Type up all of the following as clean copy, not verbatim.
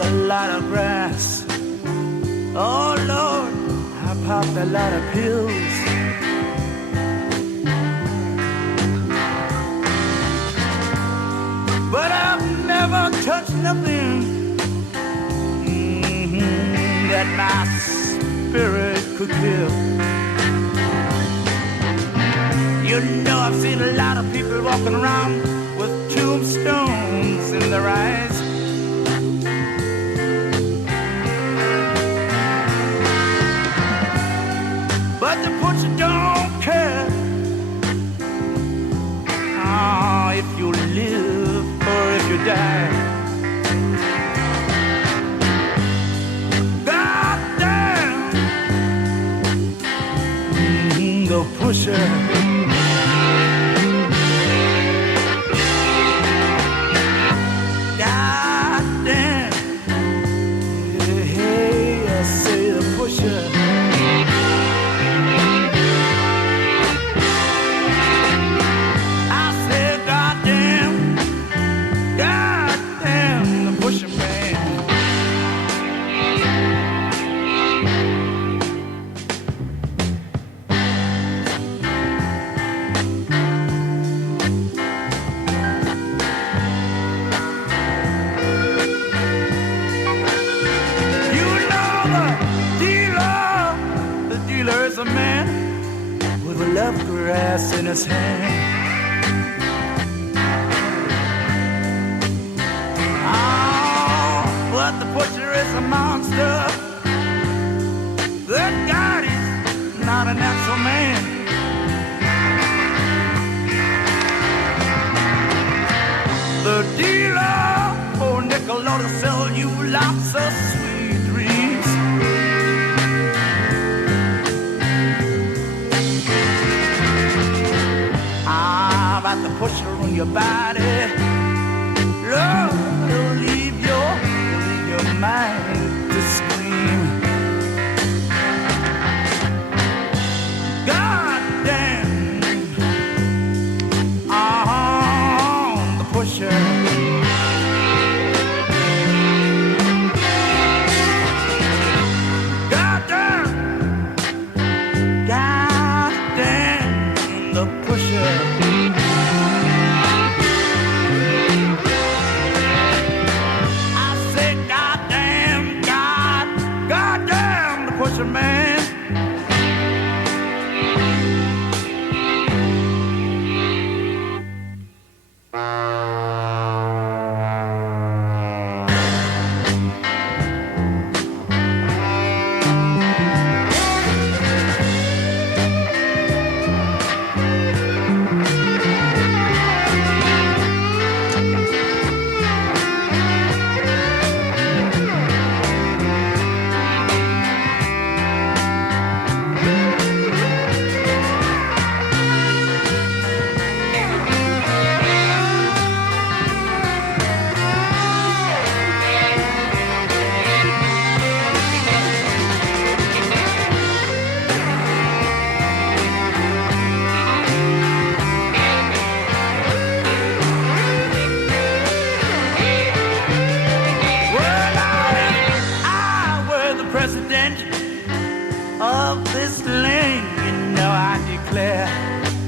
A lot of grass. Oh Lord, I popped a lot of pills. But I've never touched nothing that my spirit could kill. You know, I've seen a lot of people walking around with tombstones in their eyes. But the butcher don't care if you live or if you die. God damn, the pusher. God damn, hey, I say the pusher. A man with a love grass in his hand. Oh, but the butcher is a monster. Good God, he's not a natural man. The dealer, oh nickel, ought to sell you lots of sweet dreams. About the pusher on your body, Lord, it'll leave your mind to scream. God damn, the pusher. God damn, the pusher. Man.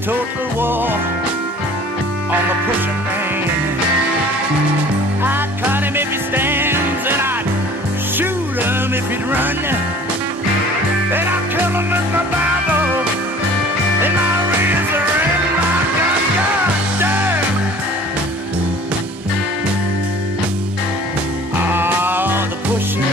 Total war on the pusher man. I'd cut him if he stands, and I'd shoot him if he'd run. Then I'd kill him with my Bible and my razor and my gun. God damn. The pusher.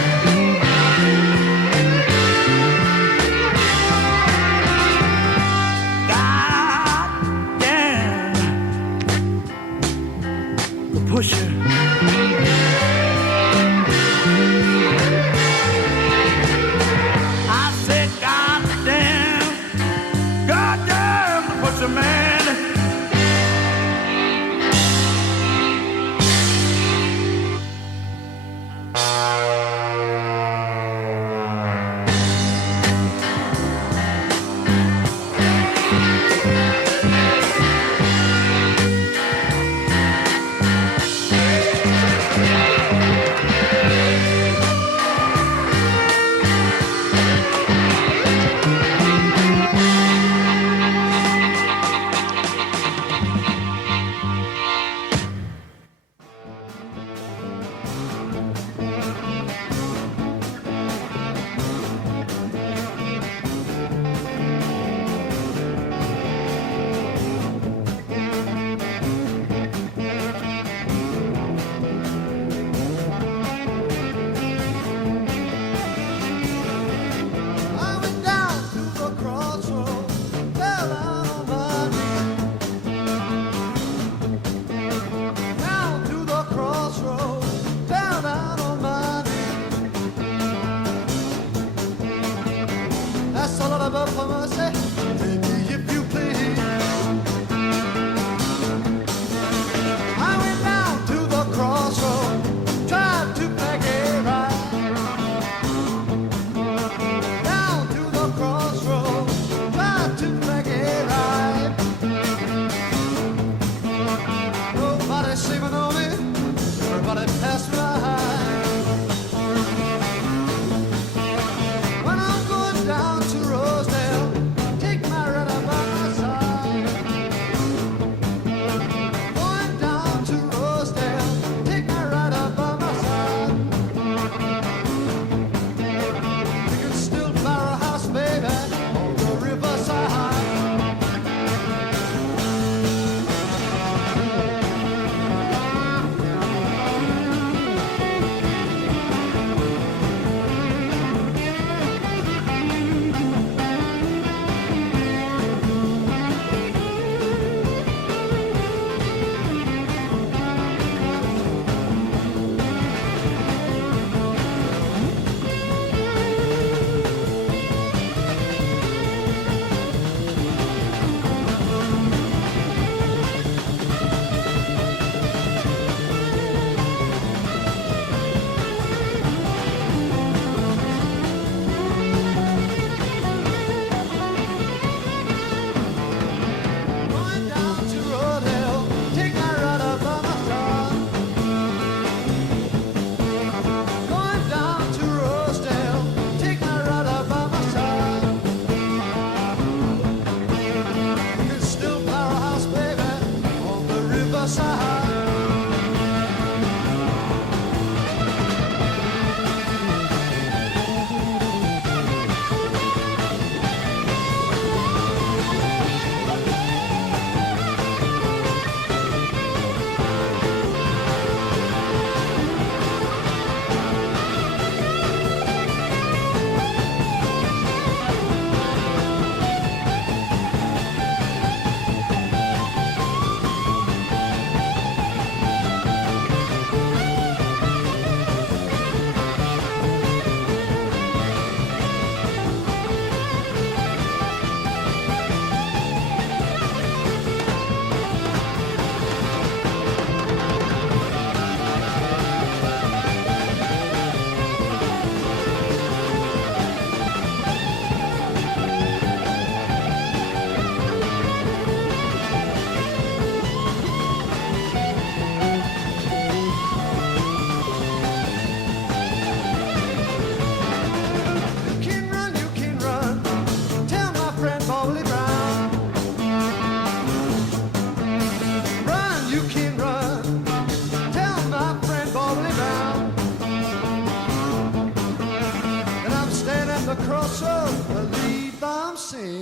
Pusher.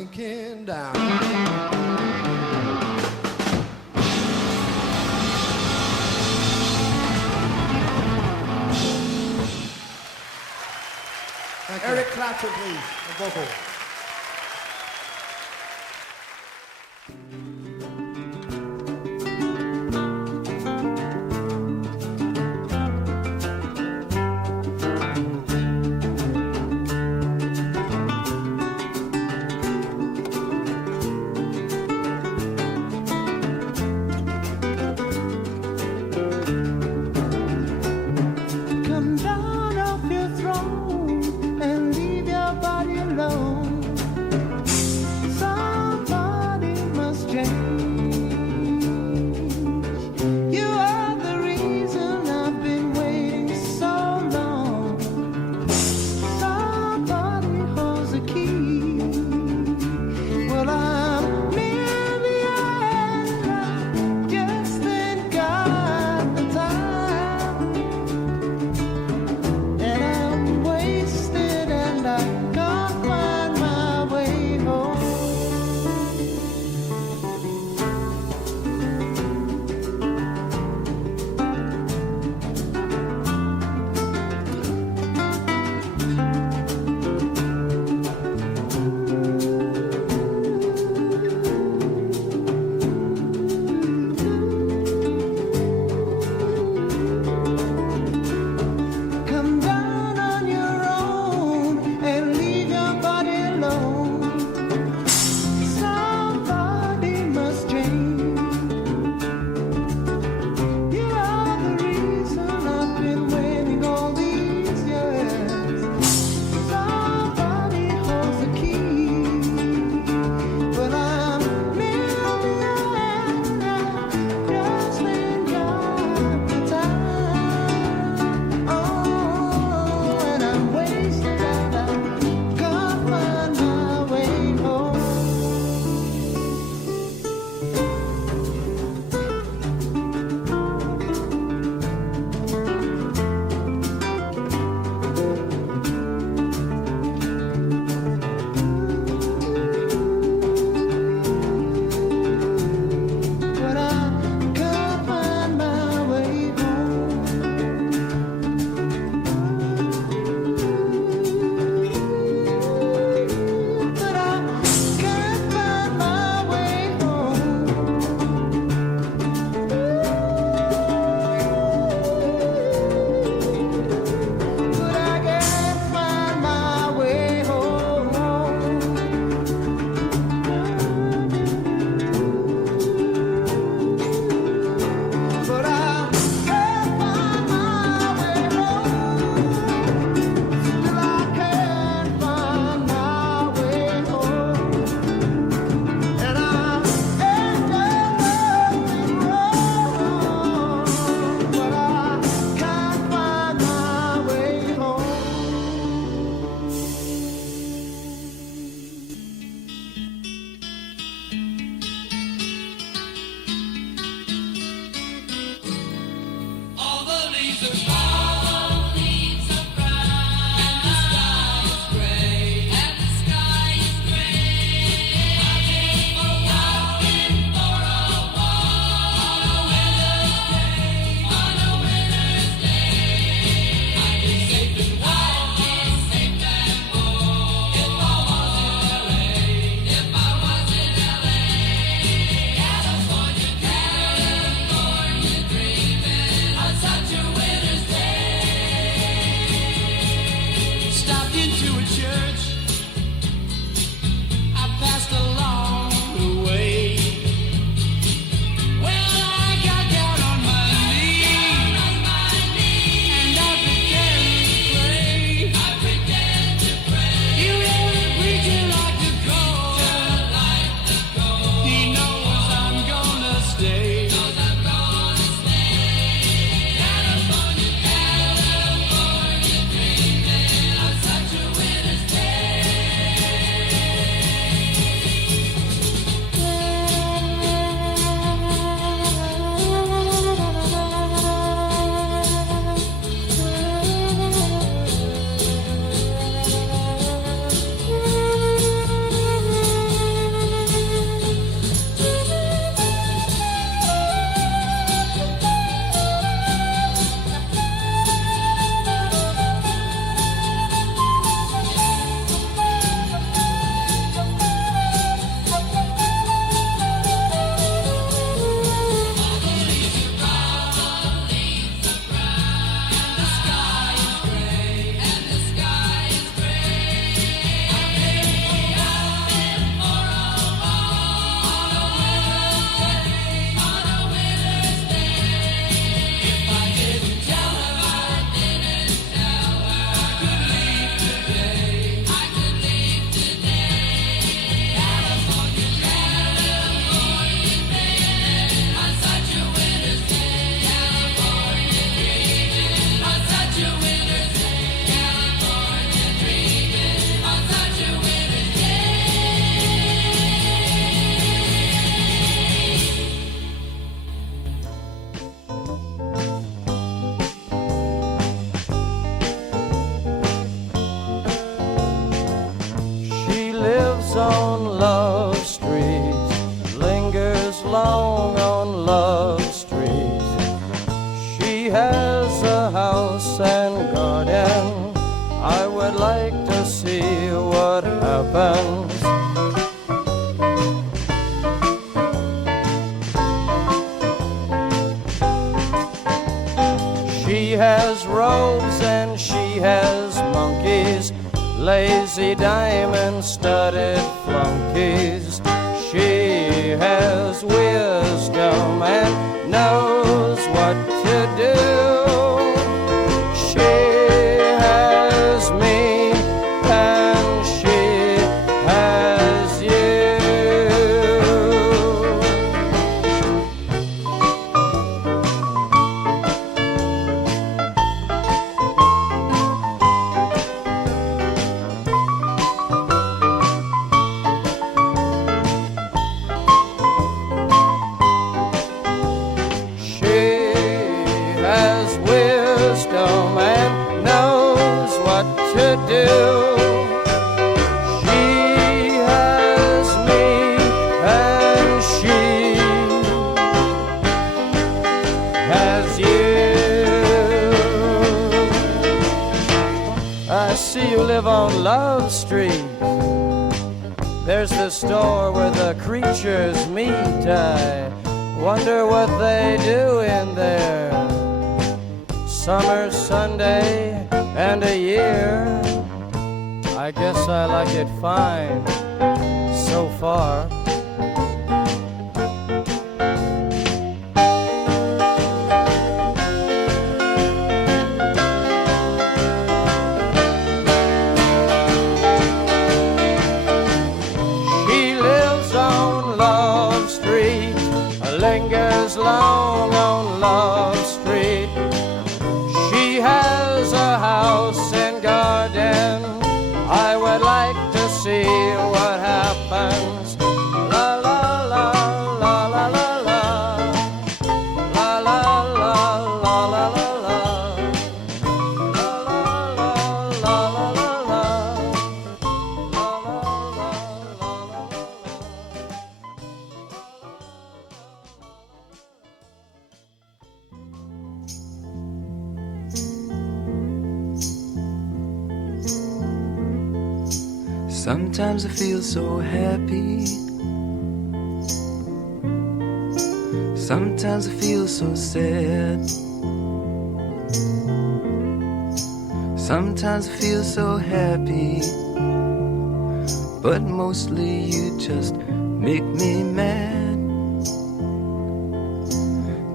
sinking down. Eric Clapton, please, a vocal. Come down off your throne and leave your body alone. Somebody must change. You are the reason I've been waiting so long. Somebody holds the key. Well, I'm merely I just thank God the time. And I'm wasted and I can't find my way home. Come down on your own and leave your body alone. Somebody must change. You are the reason I've been waiting all these years. Somebody holds the key. But I'm merely just thank God the time. Oh, and I'm wasted and I can't find my way home. But I can't find my way home. But I can't find my way home. But I can't find my way home. But I can't find my way home. Still I can't find my way home. And I ain't done nothing wrong. But I can't find my way home. All the leaves are brown, and the sky is gray, and the sky is gray. I've been for a walk on a winter's day. I'd be safe and warm, if I was in LA, California, California dreaming on such a winter's day. has a house and garden. I would like to see what happens. She has robes and she has monkeys, lazy diamond-studded flunkies. She has wisdom and knows what to do. She has me and she has you. To do. She has me and she has you. I see you live on Love Street. There's the store where the creatures meet. I wonder what they do in there. Summer, Sunday, and a year. I guess I like it fine so far. She lives on Love Street, lingers long on Love Street. She has a house and garden. I would like to see what happens. La la la la la la la. La la la la la la la. La la la la la la la. La la la la la la. Sometimes I feel so happy. Sometimes I feel so sad. Sometimes I feel so happy. But mostly you just make me mad.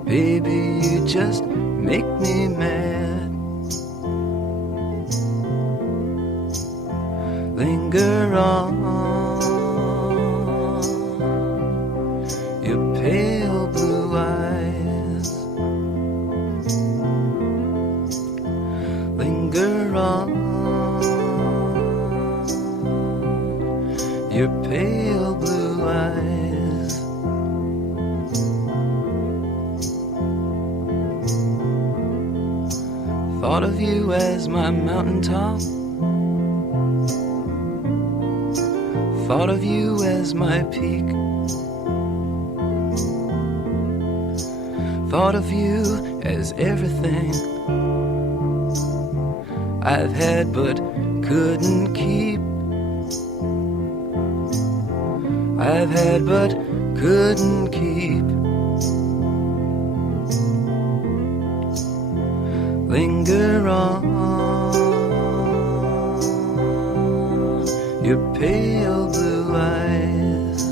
Baby, you just make me mad. Linger on, your pale blue eyes. Linger on, your pale blue eyes. Thought of you as my mountaintop. Thought of you as my peak. Thought of you as everything I've had but couldn't keep. I've had but couldn't keep. Linger on, your pale blue eyes.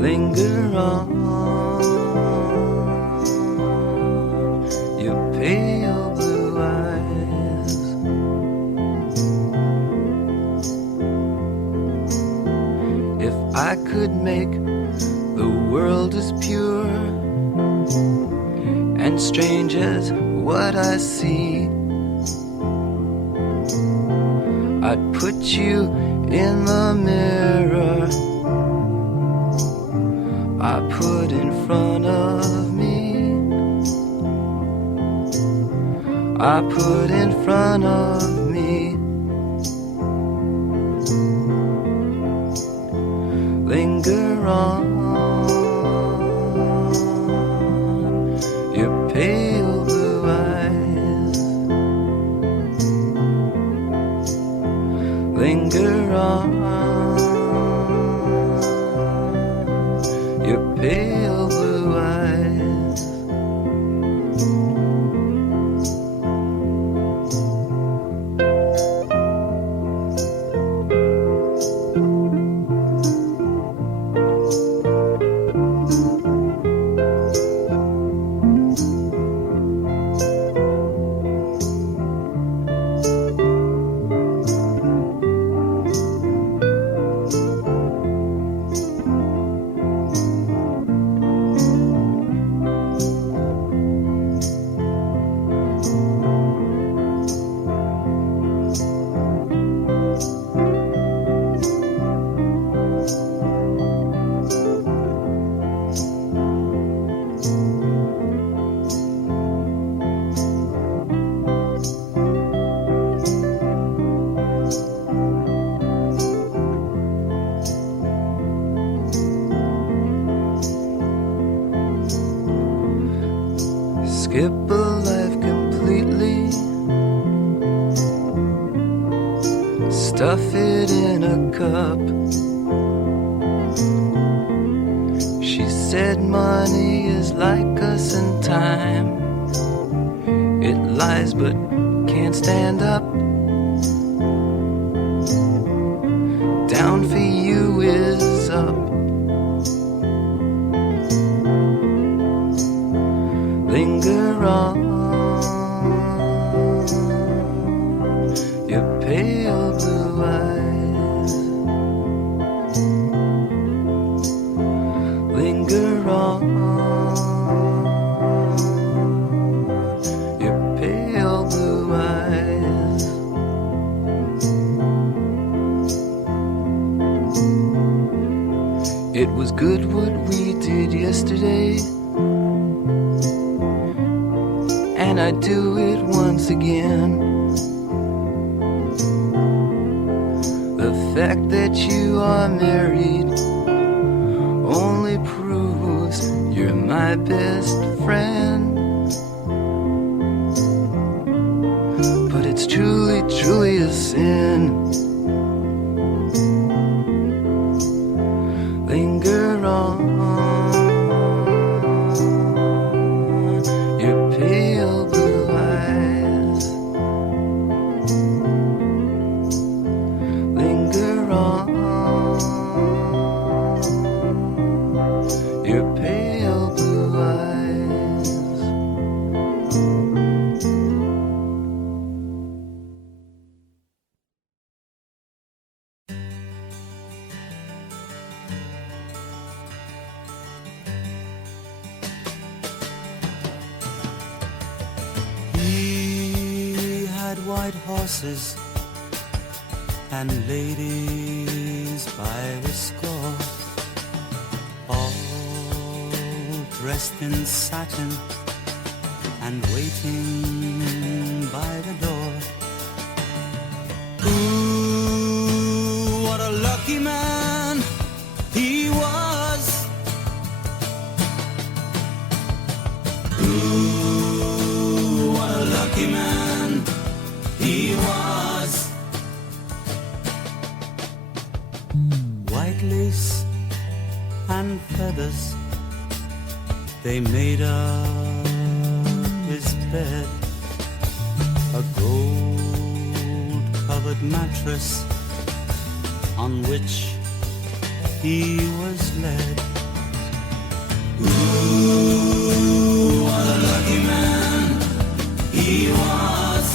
Linger on, your pale blue eyes. If I could make the world as pure and strange as what I see, I'd put you in the mirror I put in front of me. I put in front of me. Linger on, pale blue eyes. Skip a life completely, stuff it in a cup. She said money is like us in time. It lies but can't stand up. Down for you is up. Linger on, your pale blue eyes. Linger on, your pale blue eyes. It was good what we did yesterday, and I'd do it once again. The fact that you are married only proves you're my best friend. But it's truly, truly a sin. Linger on, your pale blue eyes. Linger on, your pale blue eyes. He had white horses and ladies by the score, all dressed in satin and waiting by the door. Ooh, what a lucky man he was. Ooh, what a lucky man he was. White lace and feathers, they made up his bed. A gold-covered mattress on which he was led. Ooh, what a lucky man he was.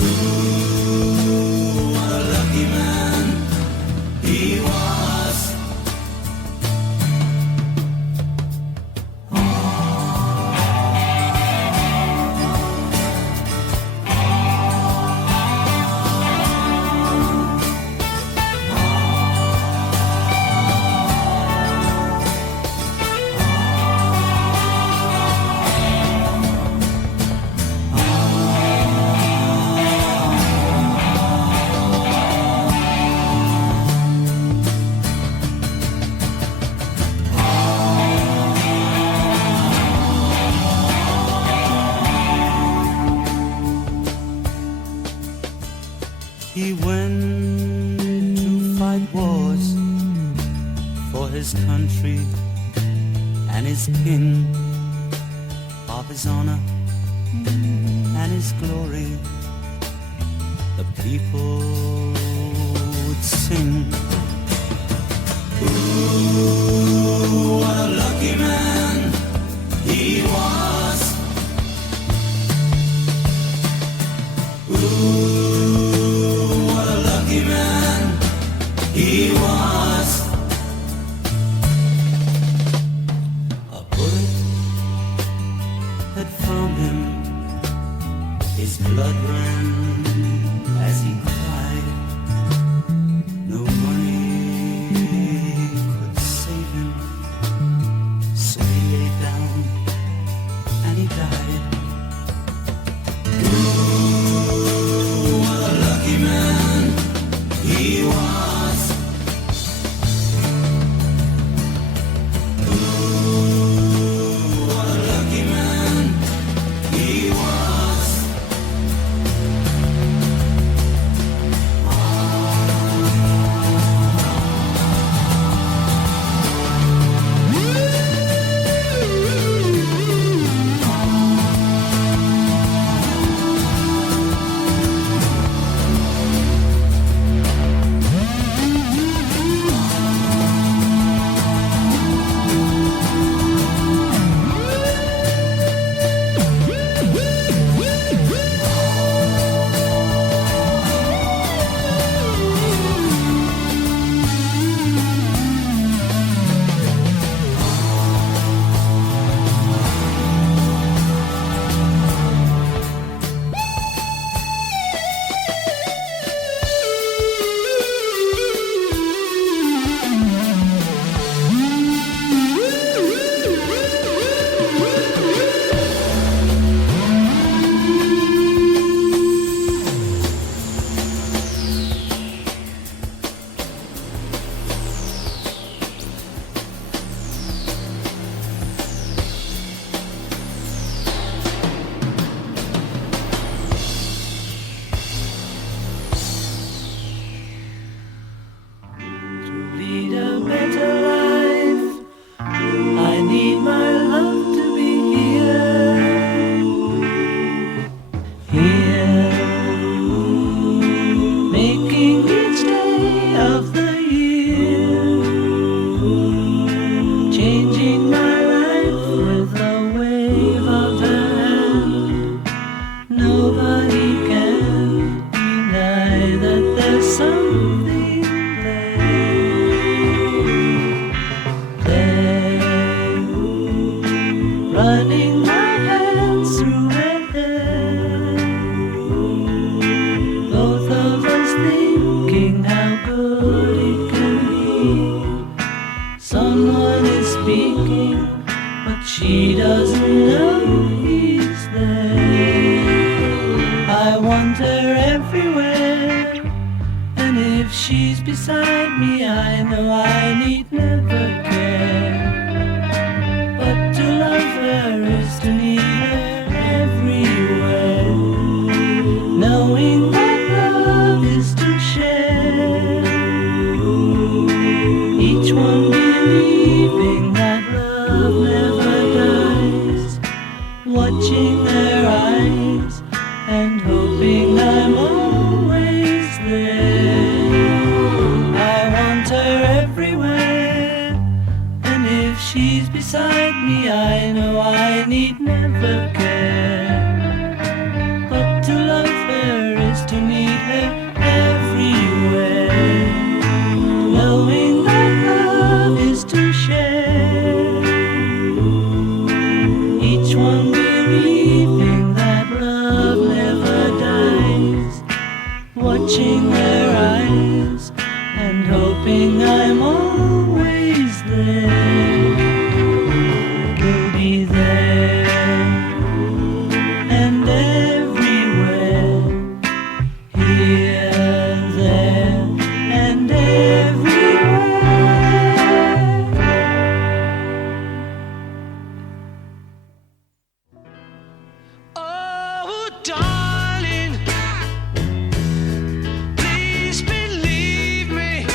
Ooh, what a lucky man he was. He went to fight wars his country and his king, of his honor and his glory, the people would sing. Ooh, what a lucky man he was. Ooh, what a lucky man he was. A bullet had found him, his blood ran as he cried. No money could save him, so he lay down and he died. Ooh, what a lucky man he was. Ooh, what a lucky man he was. Lead a better life, I need my love to be here, making each day of the year, changing my life with a wave of her hand. Nobody can deny that there's something there, running my hands through her hair, both of us thinking how good it can be. Someone is speaking, but she doesn't know he's there. I want her everywhere, and if she's beside me, I know I need never care. But to love her is to need her everywhere, knowing that love is to share. Each one believing that love never dies, watching their eyes and hoping I'm always there. I want her everywhere, and if she's beside me, I know I need never care. But to love her is to need her everywhere, knowing that love is to share. Each one believing that love never dies, watching their eyes and hoping I'm always there. We'll be there and everywhere, here, there, and everywhere. Oh, darling, please believe me.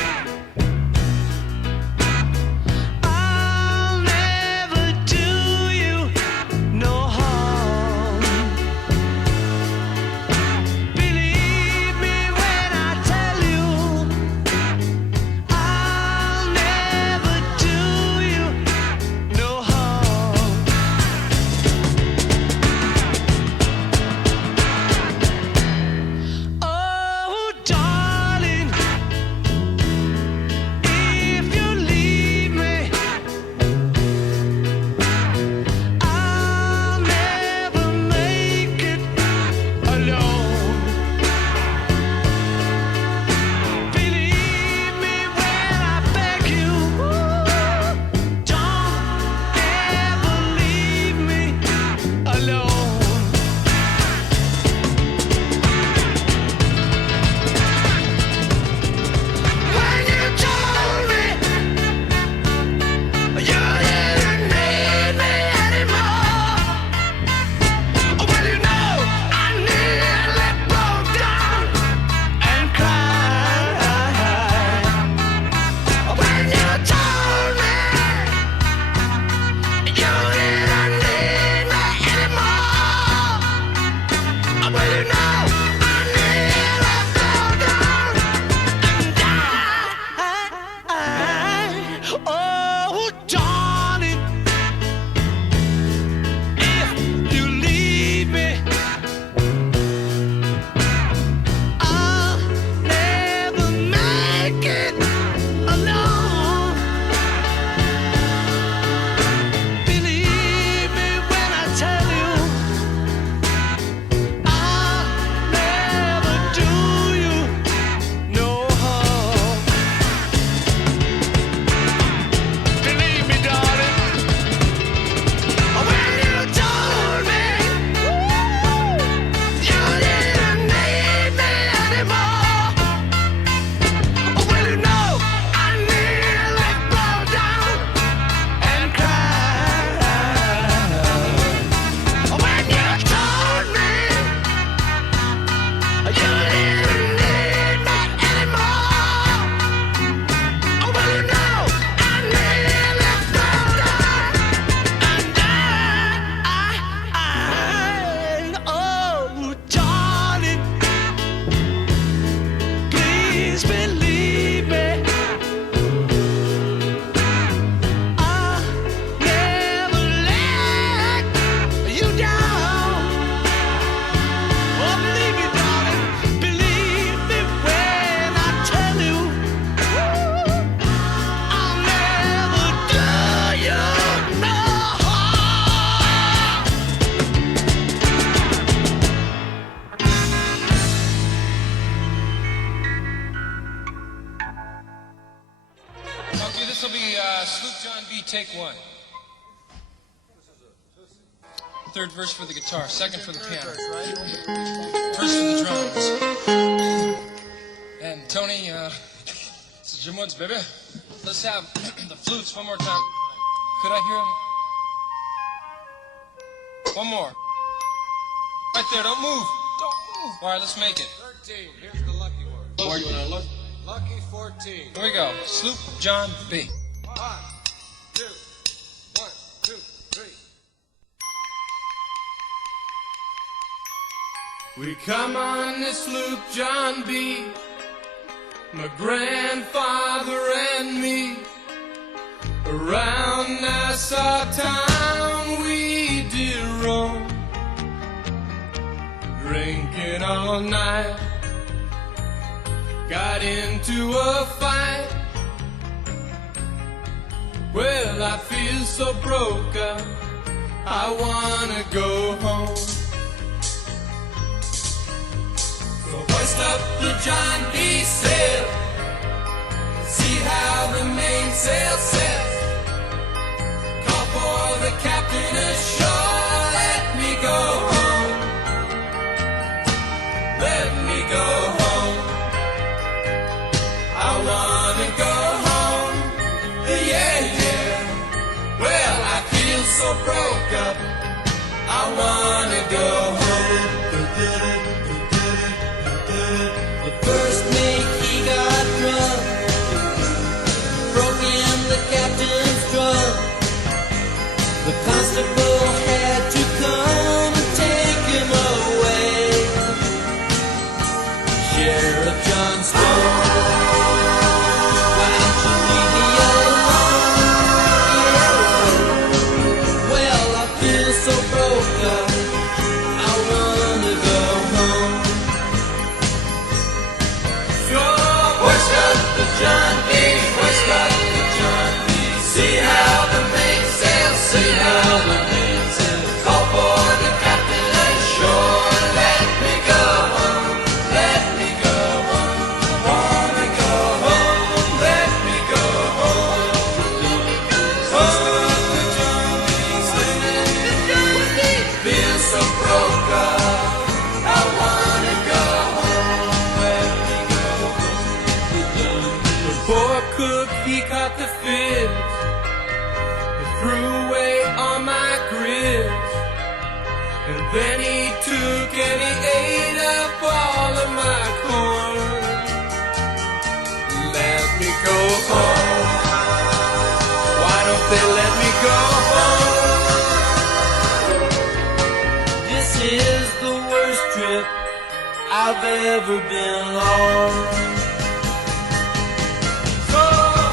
this will be Sloop John B, take one. Third verse for the guitar, second for the piano. First for the drums. And Tony, this is Jim Woods, baby. Let's have the flutes one more time. Could I hear them? One more. Right there, don't move. Don't move. All right, let's make it. 13, here's the lucky one. 14. Lucky 14. Here we go. Sloop John B. 1, 2, 1, 2, 3. We come on this sloop, John B., my grandfather and me. Around Nassau town we did roam, drinking all night. Got into a fight. Well, I feel so broke up, I wanna go home. So hoist up the John B. sail, see how the mainsail sets. Call for the captain ashore, let me go home. Let me go home. I wanna go home, yeah, yeah. Well, I feel so broke up, I wanna go home. The first mate, he got drunk, broke in the captain's drum. The constable had to come and take him away. Sheriff John Stone, why don't you leave me alone? Well, I feel so broke up, I wanna go home. Hoist up the John B, hoist up the John B. See how the mainsail, see how the mainsail. Call for the captain ashore, let me go home, let me go home. Wanna go home, let me go home. Hoist up the John B, feel so broke up, I wanna go home, let me go home. The poor cook, he caught the fish, he threw away all my grits, and then he took and he ate up all of my corn. Let me go home, why don't they let me go home? This is the worst trip I've ever been on.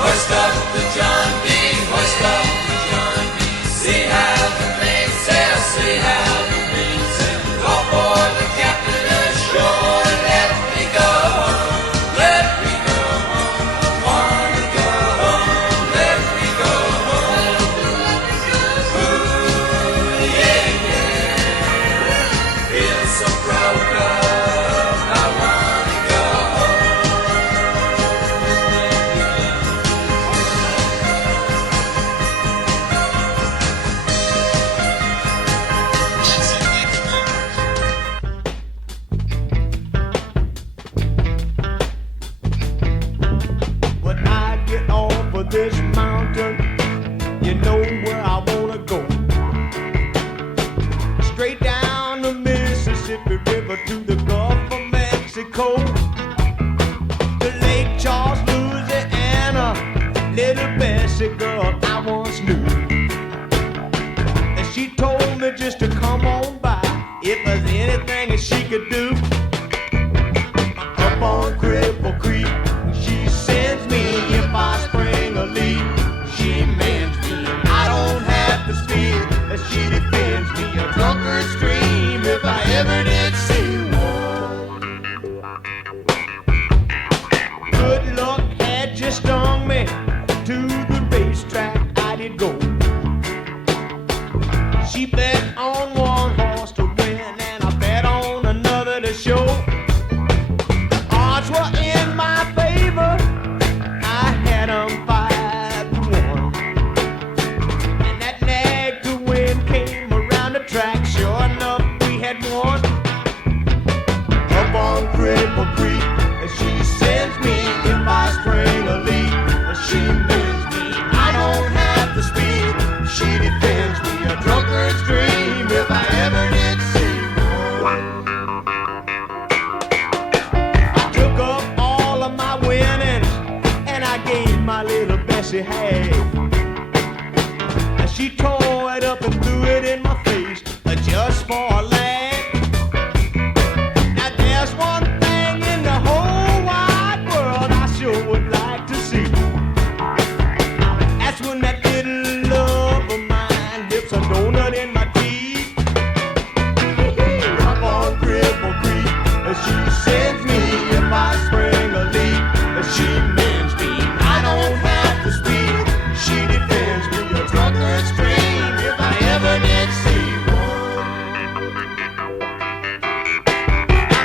Hoist up the John B, hoist up the John B. See how the mainsail, see how the mainsail. Call for the captain ashore, let me go home, let me go home. Wanna go home, let me go home. Ooh, yeah, yeah. Feel so broke up, I wanna go home. When I get off of this mountain, you know where I wanna go. Straight down the Mississippi River to the Gulf of Mexico. To Lake Charles, Louisiana, little Bessie girl I once knew. And she told me just to come on by if there's anything that she could do. Up on Cripple Creek, she sends me if I spring a leak. She mends me, I don't have to speak. She defends me, a drunkard stream if I ever did see one. Good luck had just stung me. To the racetrack I did go. She bet on one horse to win, and I bet on another to show. Odds were in my favor, I had 'em 5 she had. And she tore it up and threw it in my face just for a laugh. Now there's one thing in the whole wide world I sure would like to see. That's when that little love of mine dips a donut in my teeth. Up on Cripple Creek, she sends me if I spring a leak. She mends me, I don't have to speak. She defends me, a drunkard's dream, if I ever did see one.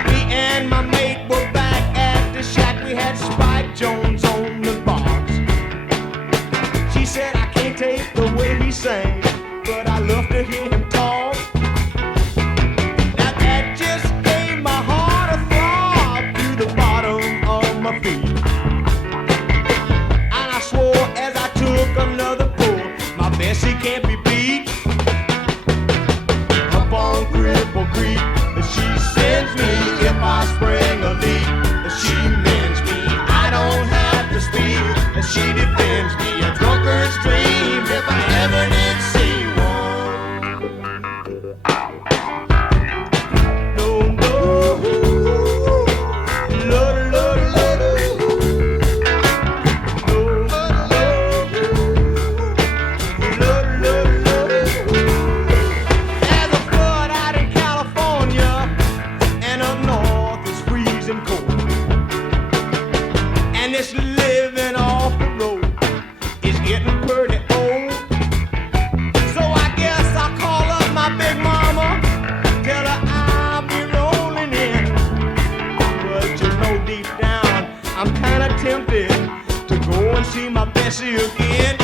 Me and my mate were back at the shack. We had Spike Jones on the box. She said, I can't take the way he sang, but I love to hear him talk. Now that just gave my heart a throb through the bottom of my feet. And I swore as I took another pull, my Bessie can't be beat. Up on Cripple Creek, she sends me if I spring a leak. She mends me, I don't have to speak. She defends me, a drunkard's dream, if I ever did see one. No, no, Lord, Lord, Lord, no, Lord, Lord, Lord. There's a flood out in California, and up north is freezing cold. And this living off the road is getting pretty old. So I guess I'll call up my big mama, tell her I'll be rolling in. But you know deep down, I'm kinda tempted to go and see my Bessie again.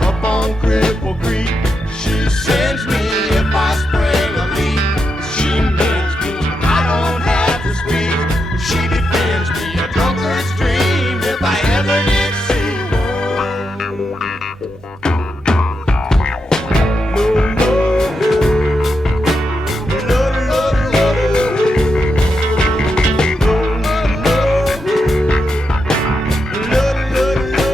Up on Cripple Creek, she sends me if I spring a leak. She mends me, I don't have to speak. She defends me, a drunkard's dream, if I ever did see one. No, no, Lord, Lord, Lord, no, no, Lord, Lord,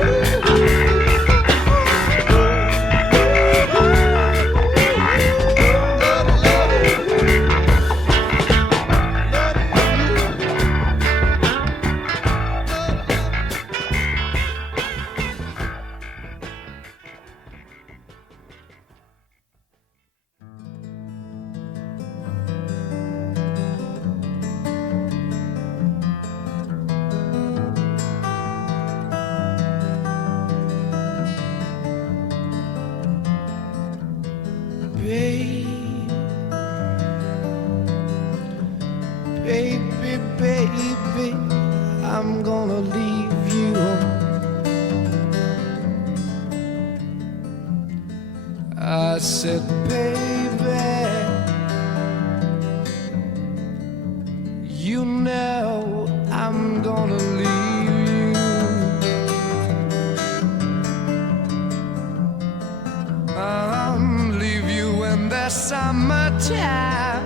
Baby, baby, I'm gonna leave you. I said, baby, you know I'm gonna leave you. Leave you in the summertime.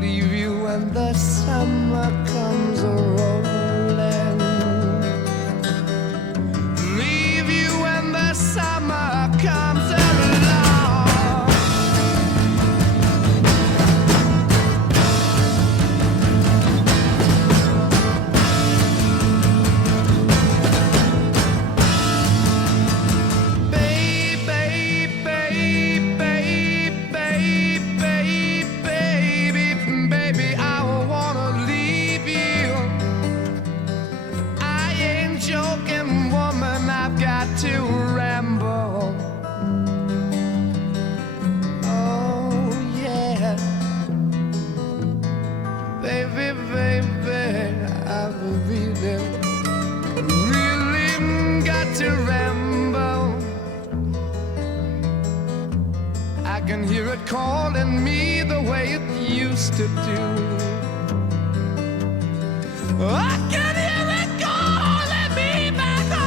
Leave you when the summer comes a-rolling. Leave you when the summer comes along. Baby, I wanna leave you. I ain't joking, woman, I've got to ramble. Oh, yeah. Baby, I've really got to ramble. I can hear it calling me the way it used to do. I can hear it calling me back home.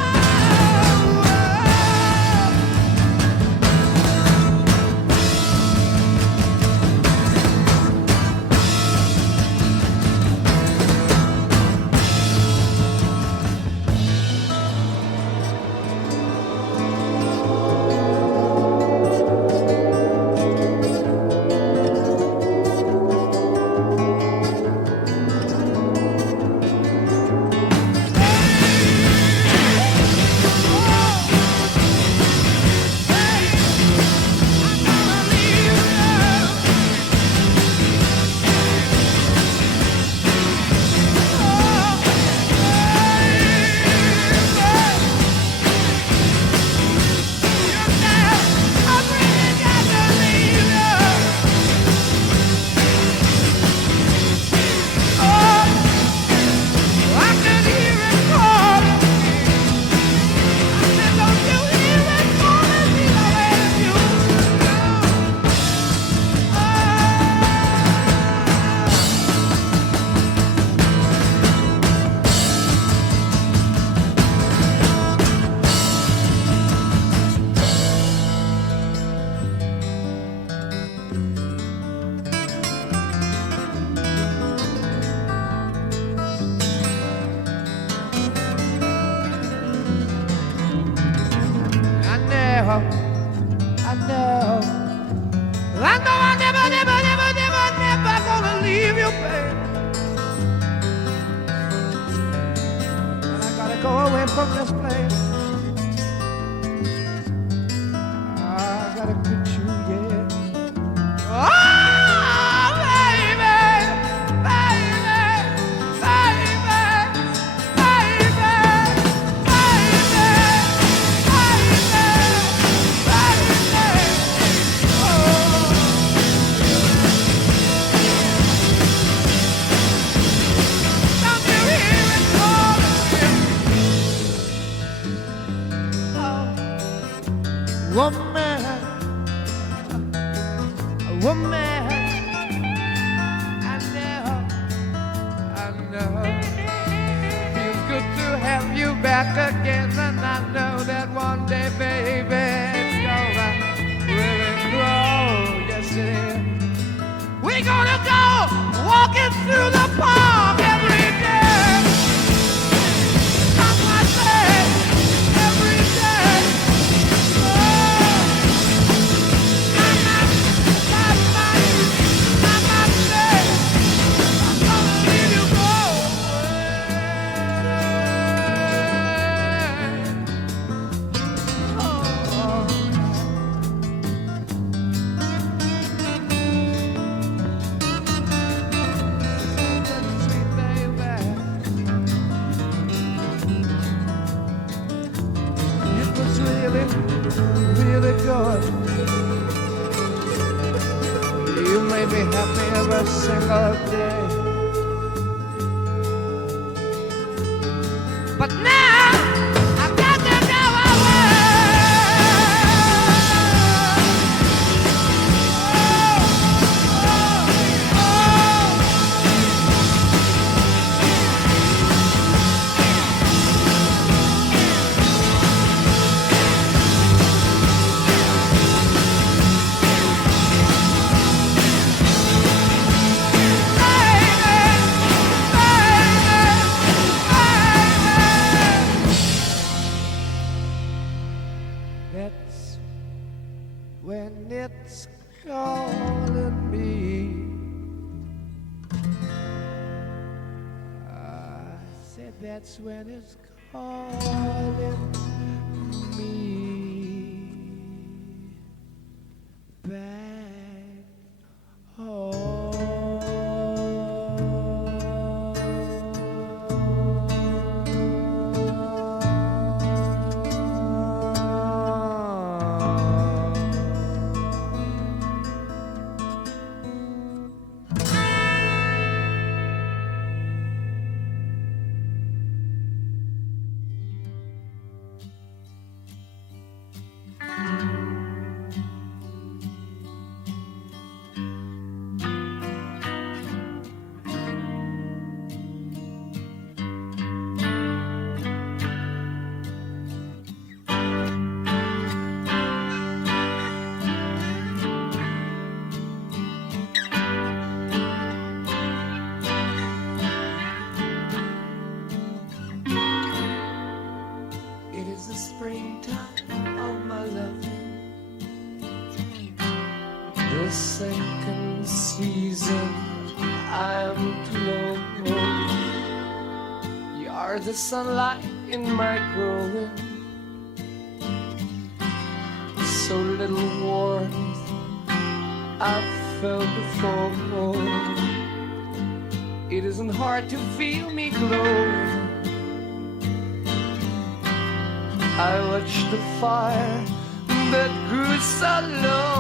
I never, never, never, never, never gonna leave you, babe. And I gotta go away from this place. I gotta get you, yeah. Oh, baby, baby, baby, baby, woman, woman, I know, feels good to have you back again, and I know that one day, baby, it's gonna really grow, yes it is. We're gonna go walking through the park every day. I say every day. Really good. You made me happy every single day. But now I've got to go away. That's when it's calling me. I said that's when it's calling me back home. Springtime of my loving, the second season I'm to know. You are the sunlight in my growing, so little warmth I've felt before. It isn't hard to feel me glow. I watched the fire that grew so low.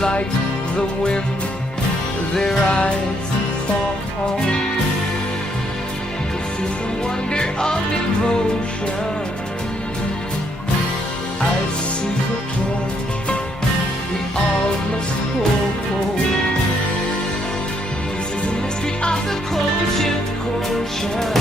like the wind, they rise and fall. This is the wonder of devotion. I see the torch we all must hold. This is the mystery of the culture.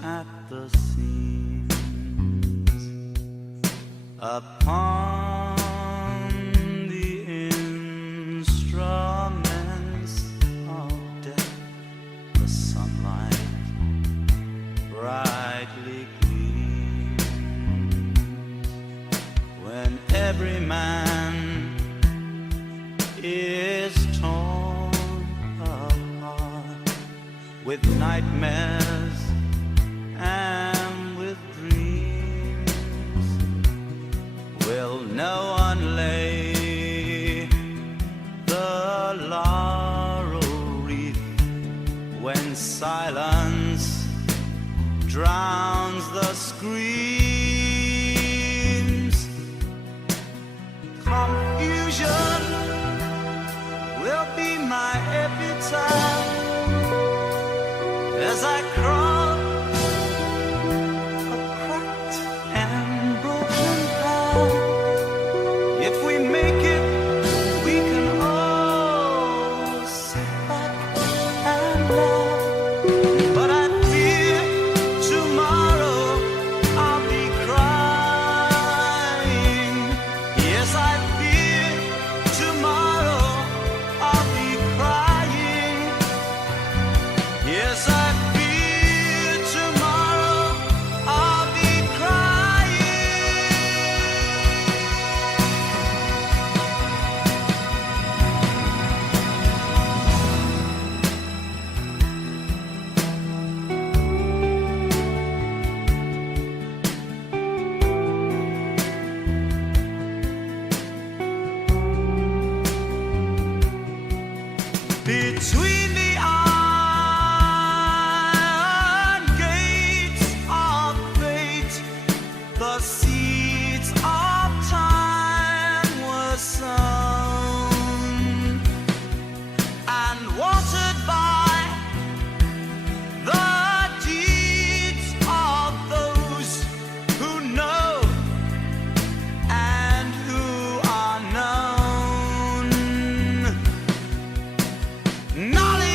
At the seams upon the instruments of death, the sunlight brightly gleams when every man is torn apart with nightmares and with dreams. Will no one lay the laurel wreath when silence drowns the screams? Confusion will be my epitaph as I crawl between the iron gates of fate, the seeds of time were sown and watered by the deeds of those who know and who are known. Knowledge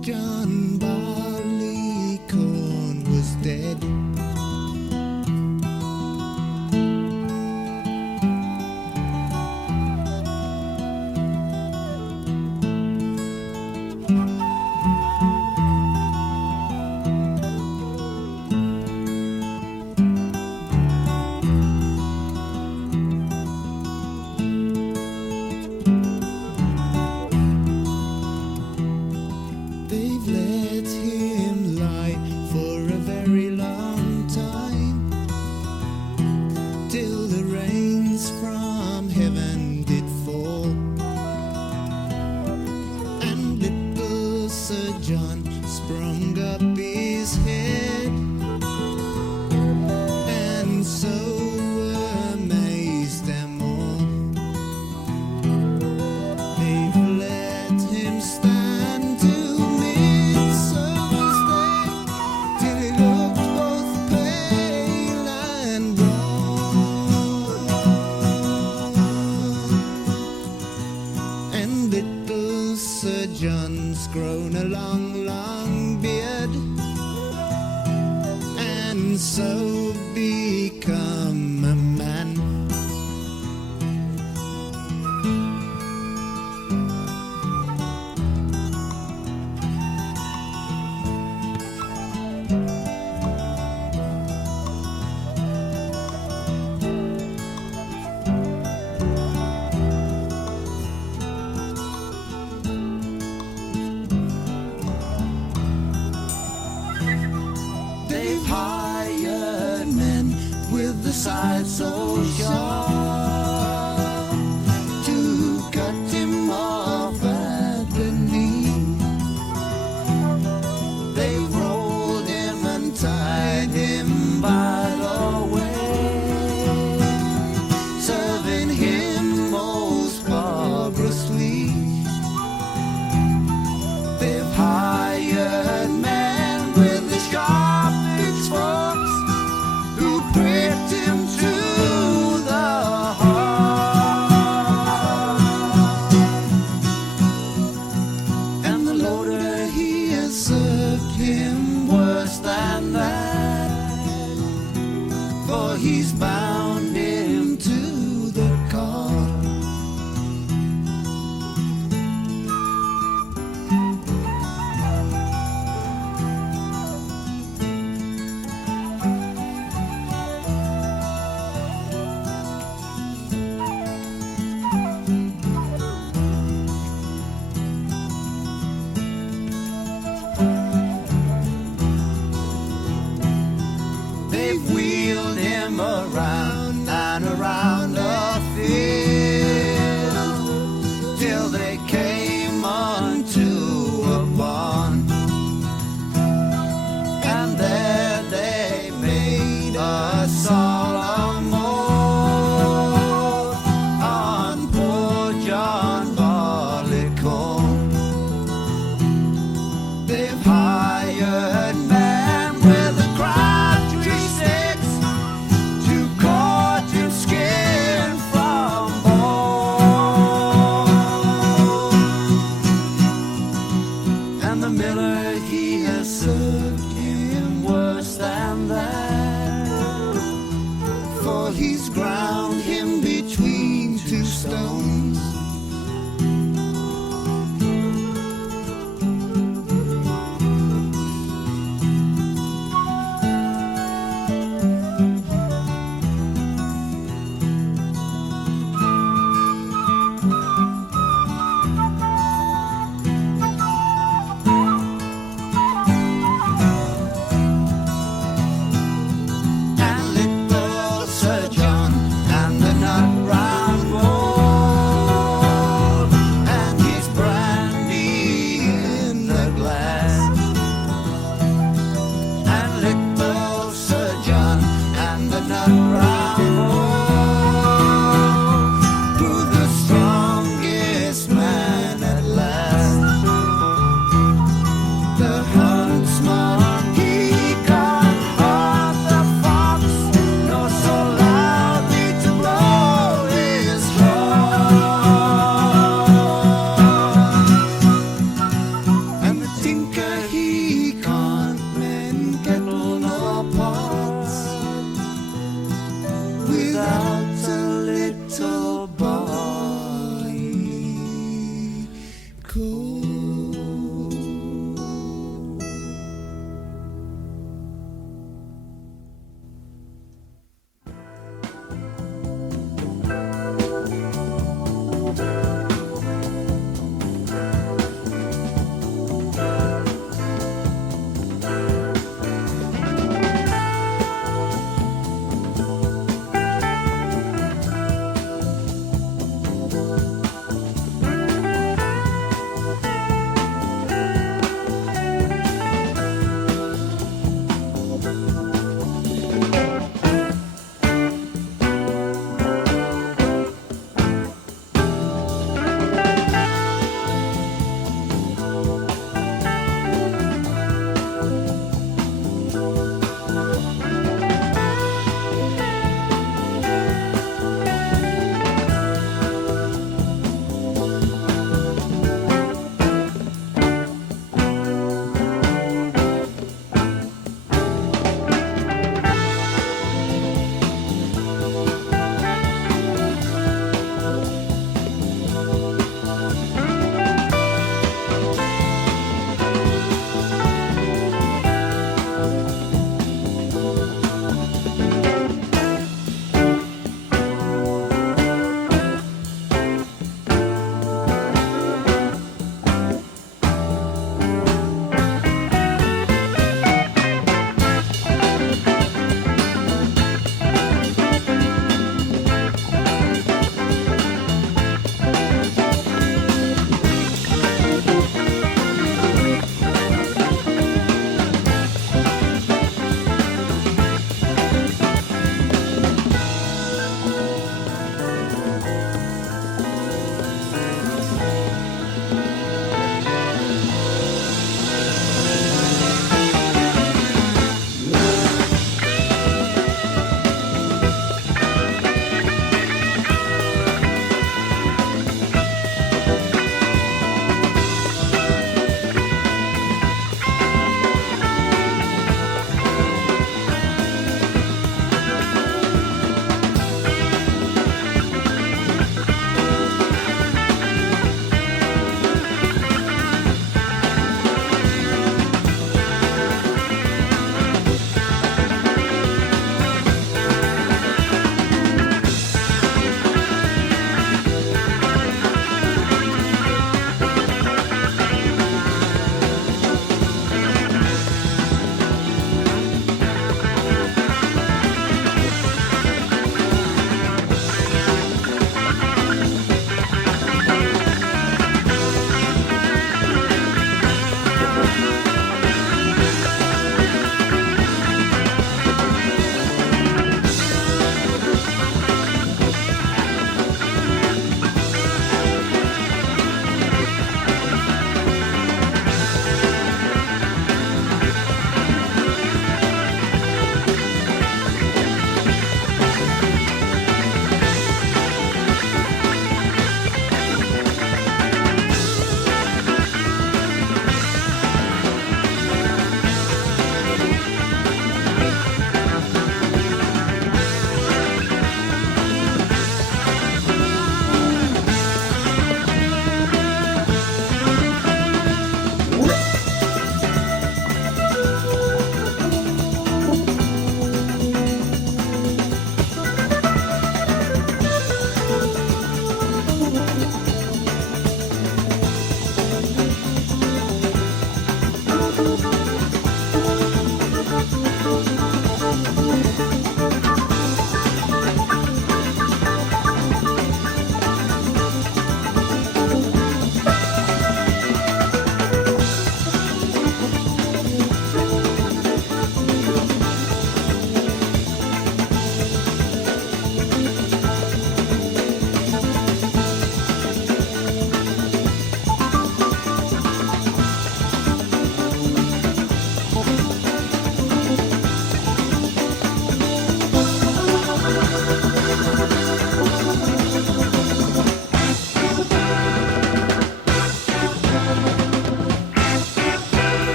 John Barleycorn was dead. They've let him lie for a very long time, till the rains from heaven did fall, and little Sir John sprung up his head, and so amazed them all. They've let him stand till midsummer's day, till he looked both pale and drawn. And little Sir John's grown a long, long beard, and so become a man. They've hired men with the side so sharp to cut him off at the knee. They've rolled him and tied him by the way, serving him most barbarously. They've hired men with the sharp pitchforks who pricked him to the heart. And the loader, he has served him worse than that, for he's bound him to the cart. They've wheeled him around and around the field, till they came unto a barn, and there they made a solemn oath on poor John Barleycorn. They've hired men with a crabtree sticks to cut him skin from bone. And the miller, he has served him worse than that, for he's ground him between two stones. And little Sir John and the nut brown boy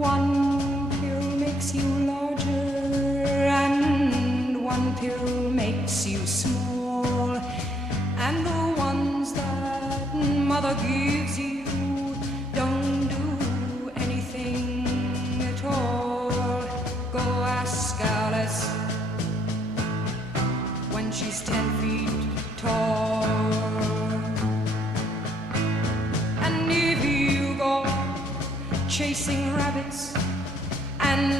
One pill makes you larger and one pill makes you small, and the ones that mother gives you don't do anything at all. Go ask Alice when she's 10 feet tall. And if you go chasing rabbits and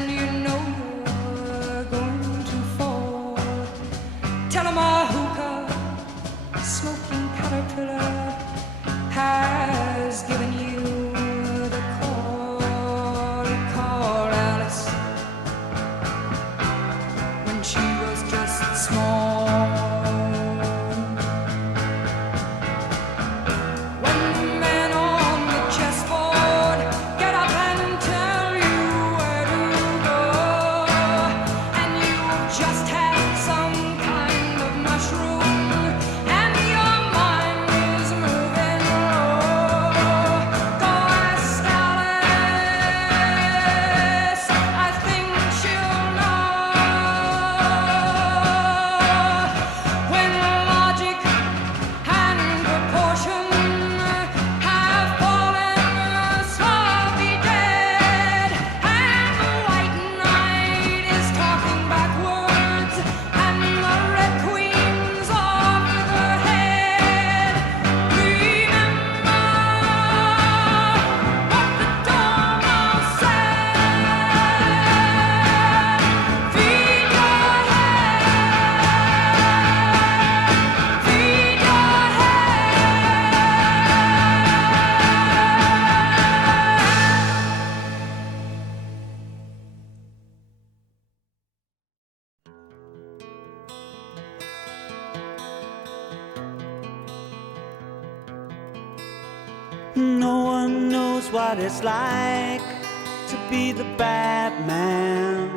No one knows what it's like to be the bad man,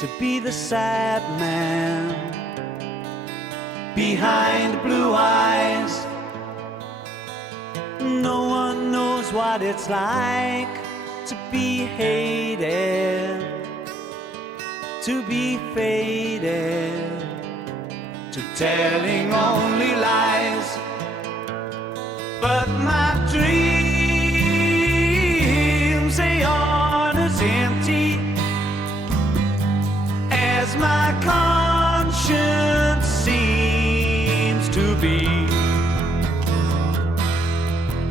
to be the sad man behind blue eyes. No one knows what it's like to be hated, to be faded, to telling only lies. But my dreams, they aren't as empty as my conscience seems to be.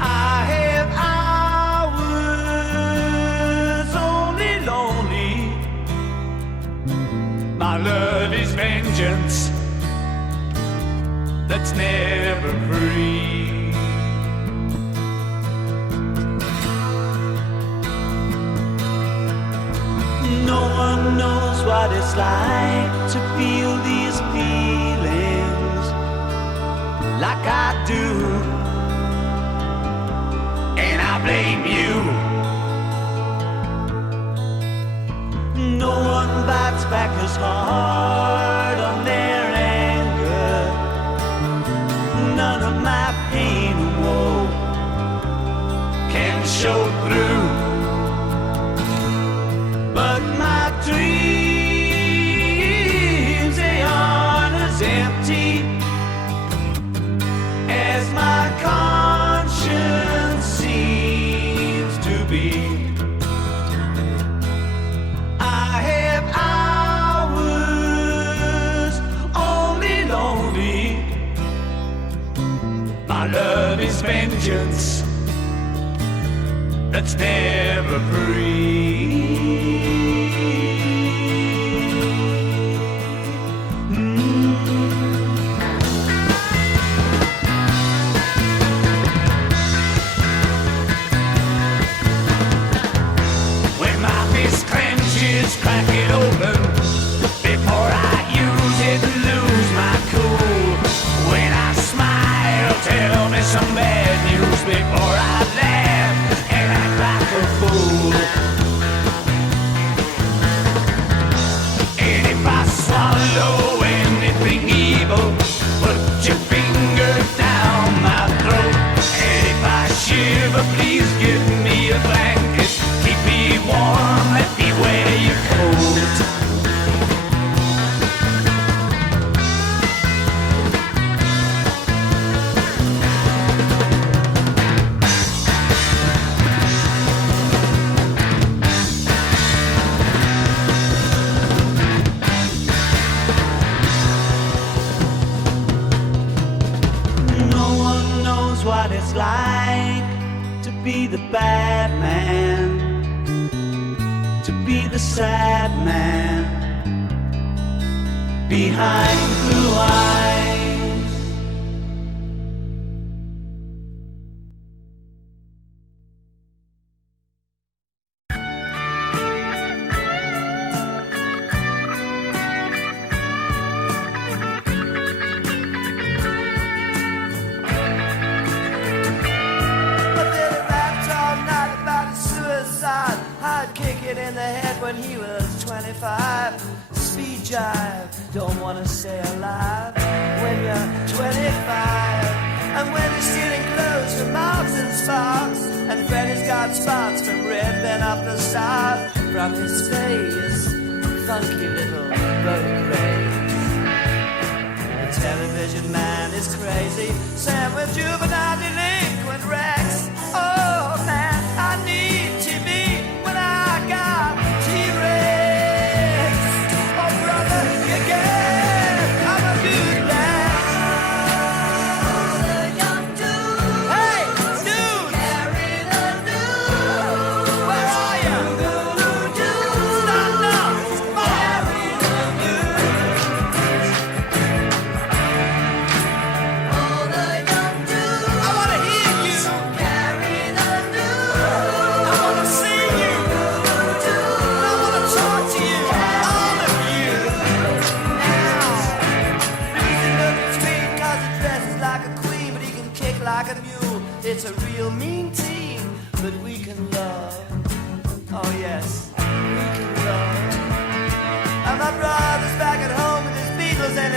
I have hours only lonely. My love is vengeance that's never free. No one knows what it's like to feel these feelings like I do, and I blame you. No one bites back as hard on their anger. None of my pain and woe can show through. But my dreams, they aren't as empty as my conscience seems to be. I have hours only lonely. My love is vengeance that's never free. Crack it open before I use it and lose my cool. When I smile, tell me some bad news before I laugh and act like a fool. And if I swallow anything evil, put your finger down my throat. And if I shiver, please give me a blanket. Keep me warm, let me wear your coat. No one knows what it's like to be the bad man, to be the sad man behind blue eyes. But then he rapped all night about his suicide. I'd kick it in the head when he was 25. Speed jive, don't wanna stay alive when you're 25. And when he's stealing clothes from Marks and Sparks, and Freddy's got spots from ripping up the stars from his face, funky little boat race. The television man is crazy, Sam with juvenile delinquent Rex. Oh man, I need TV when I got T-Rex. Oh brother, you get, I'm a dude lad. Hey, dude! Where are you? Stop now! I wanna hear you!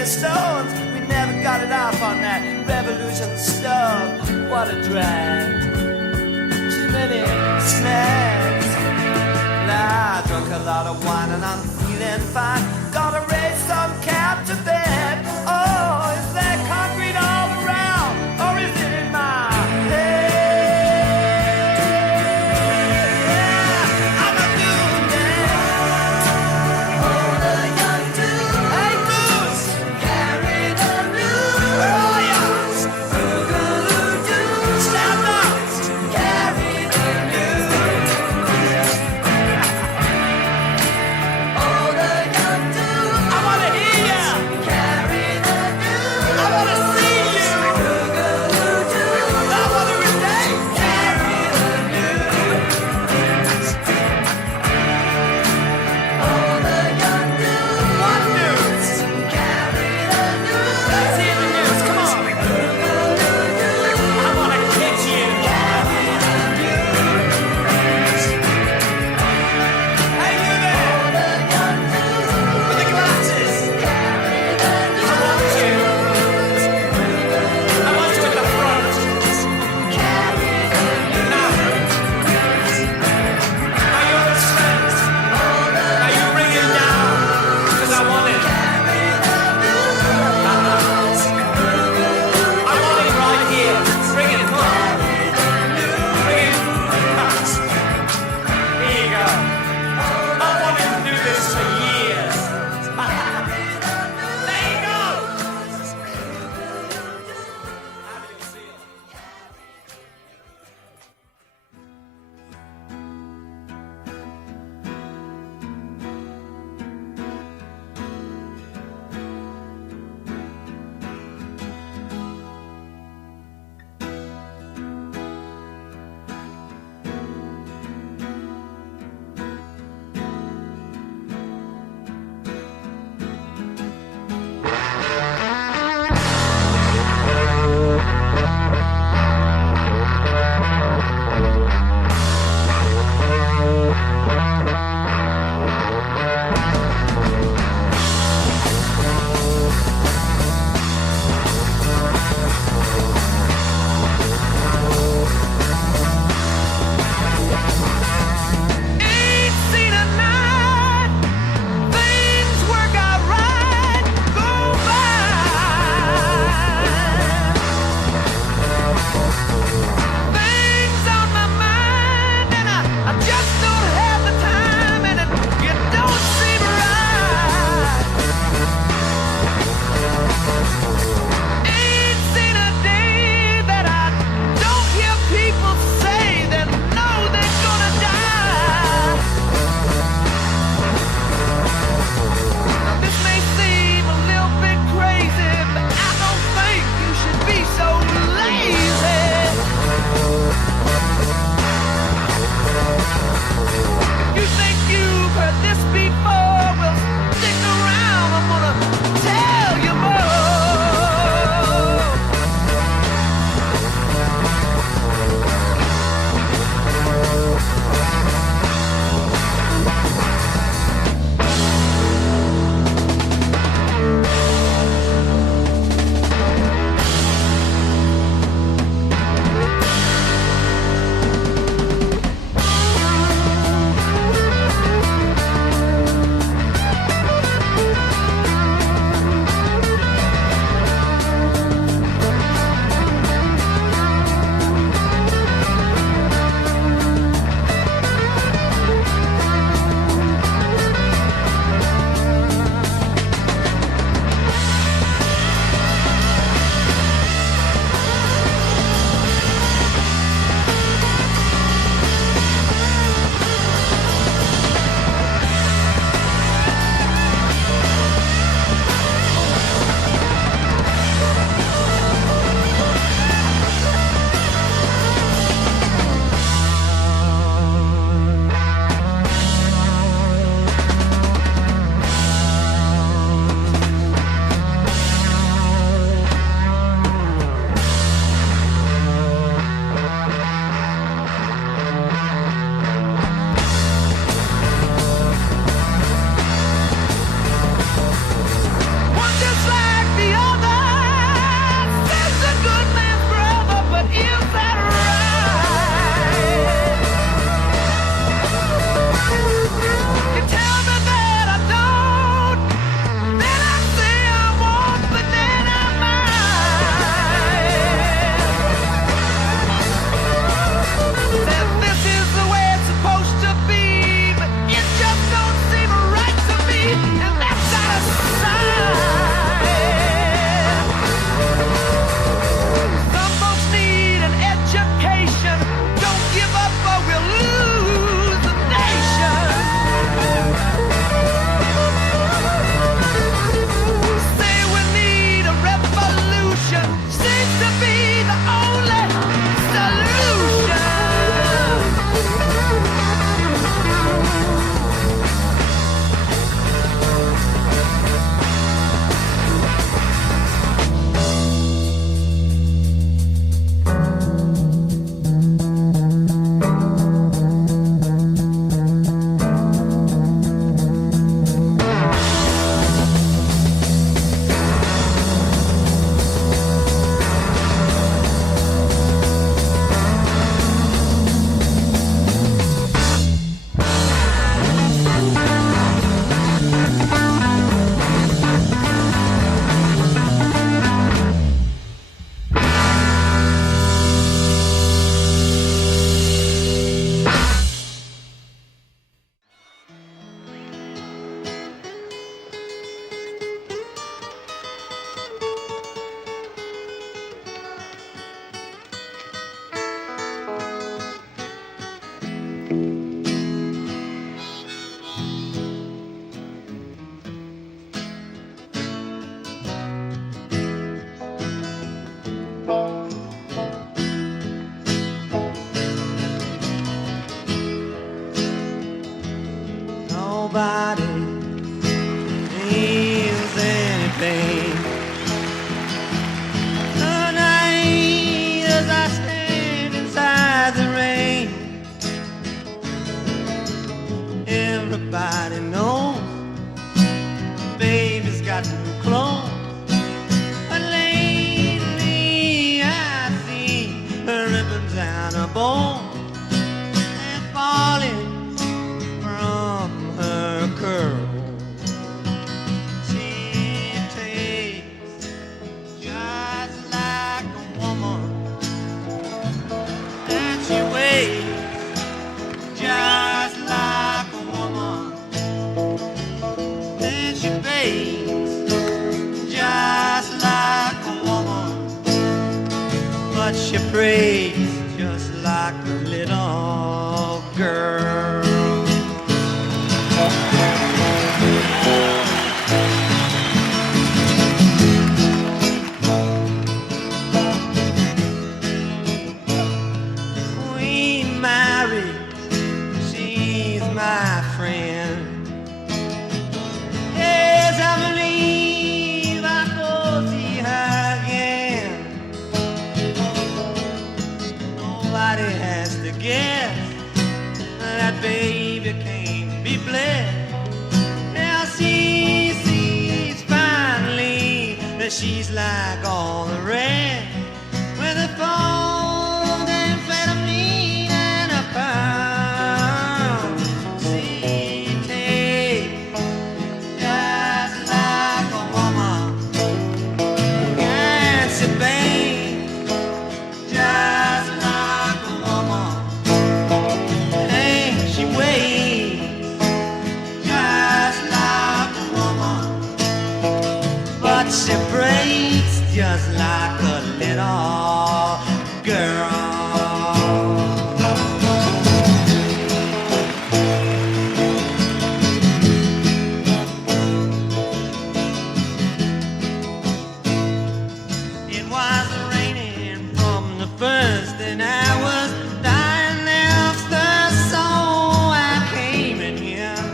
Stones. We never got it off on that revolution stuff. What a drag. Too many snags. Nah, I drunk a lot of wine and I'm feeling fine. Gotta raise some cap to bed. Oh, is there concrete all around? Or is it in my head? Yeah, I'm a new man. Oh, the young dude. Hey, Goose. Carry the news. Where are ya? Boogaloo-doo. Stand up. Carry the news. Oh, the young dude. nobody feels any pain. Tonight as I stand inside the rain, everybody knows baby's got new clothes. But lately I see her ribbons and her bows falling from her curls. She tastes just like a woman, and she weighs just like a woman, and she bakes just like a woman, but she prays just like a little girl. We married, she's my friend. Yes, I believe I go see her again. Nobody has to guess that baby can't be blessed. Now she sees finally that she's like all the rest, with a phone, amphetamine, and a pound. She takes just like a woman, and she bangs just like a woman. She weighs just like a woman, but she breaks just like a little girl. It was raining from the first, and I was dying after, so I came in here.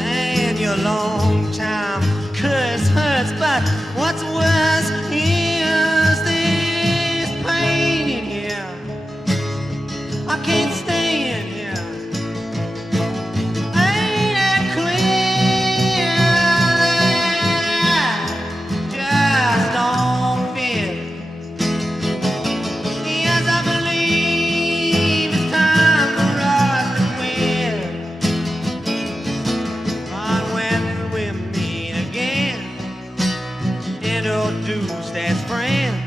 And your long time curse hurts, but what's worse is this pain in here. I can't stay in here. Ain't it clear that I just don't fit? Yes, I believe it's time for us to quit. But when we meet again, introduced as friends,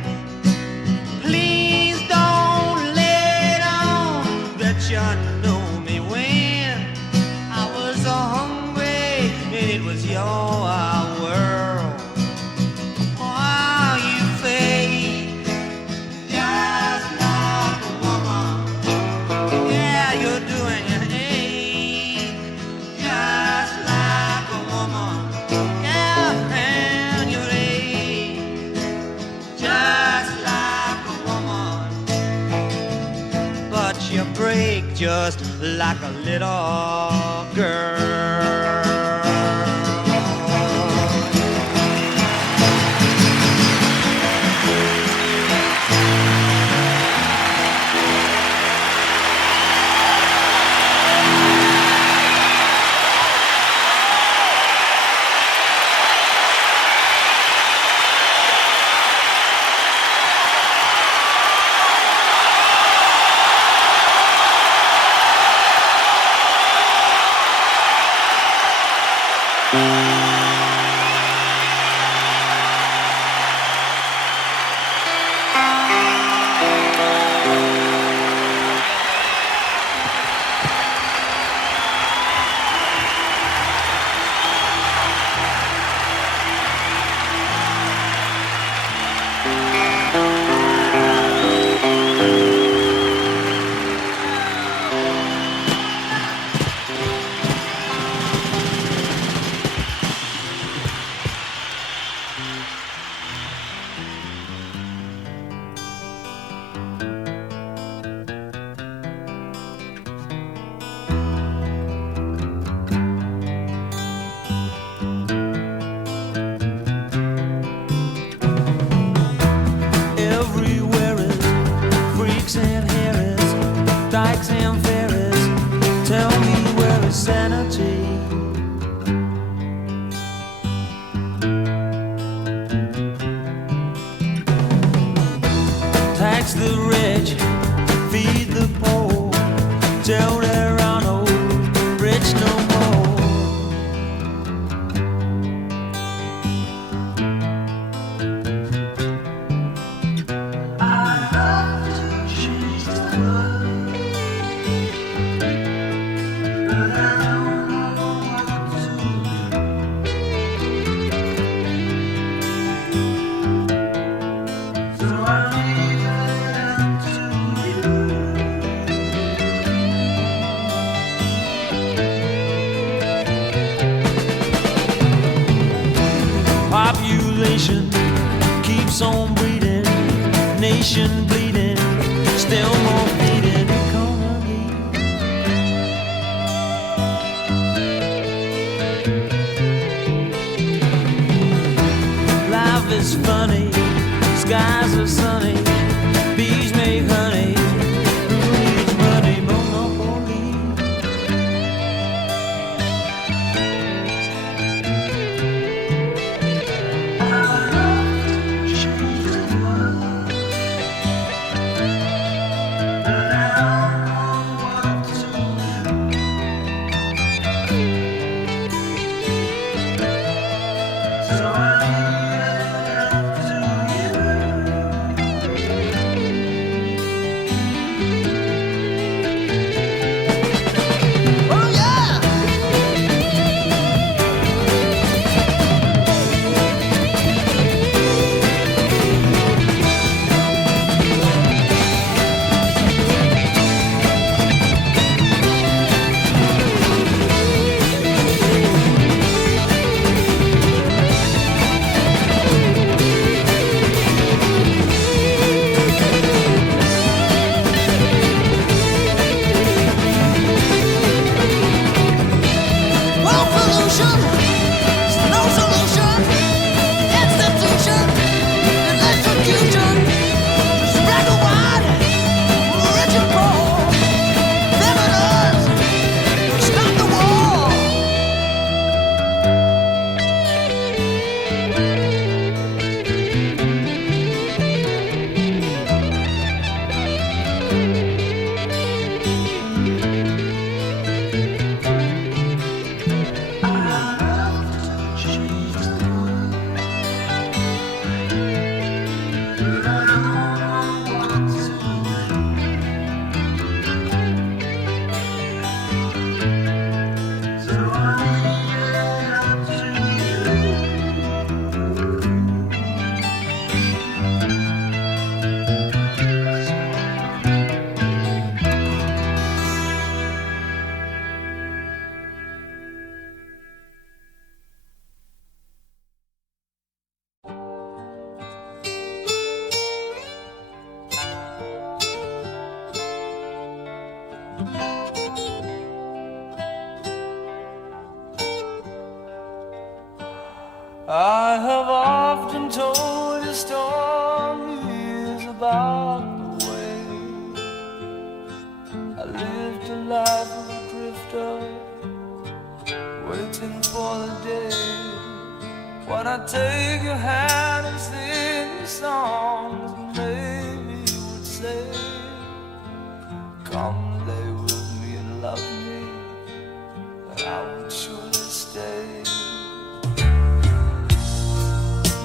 please don't let on that you know me when I was so hungry and it was your world. Oh, you fake just like a woman. Yeah, you're doing an ache just like a woman. Yeah, and you're ache just like a woman, but you break just like a little girl. nation keeps on breeding, nation bleeding, still more bleeding economy. Life is funny, skies are sunny, bees make honey, who needs money, monopoly. I have often told you stories about the way I lived a life of a drifter, waiting for the day when I take your hand and sing you songs, and maybe you would say, come lay with me and love me, and I would surely stay.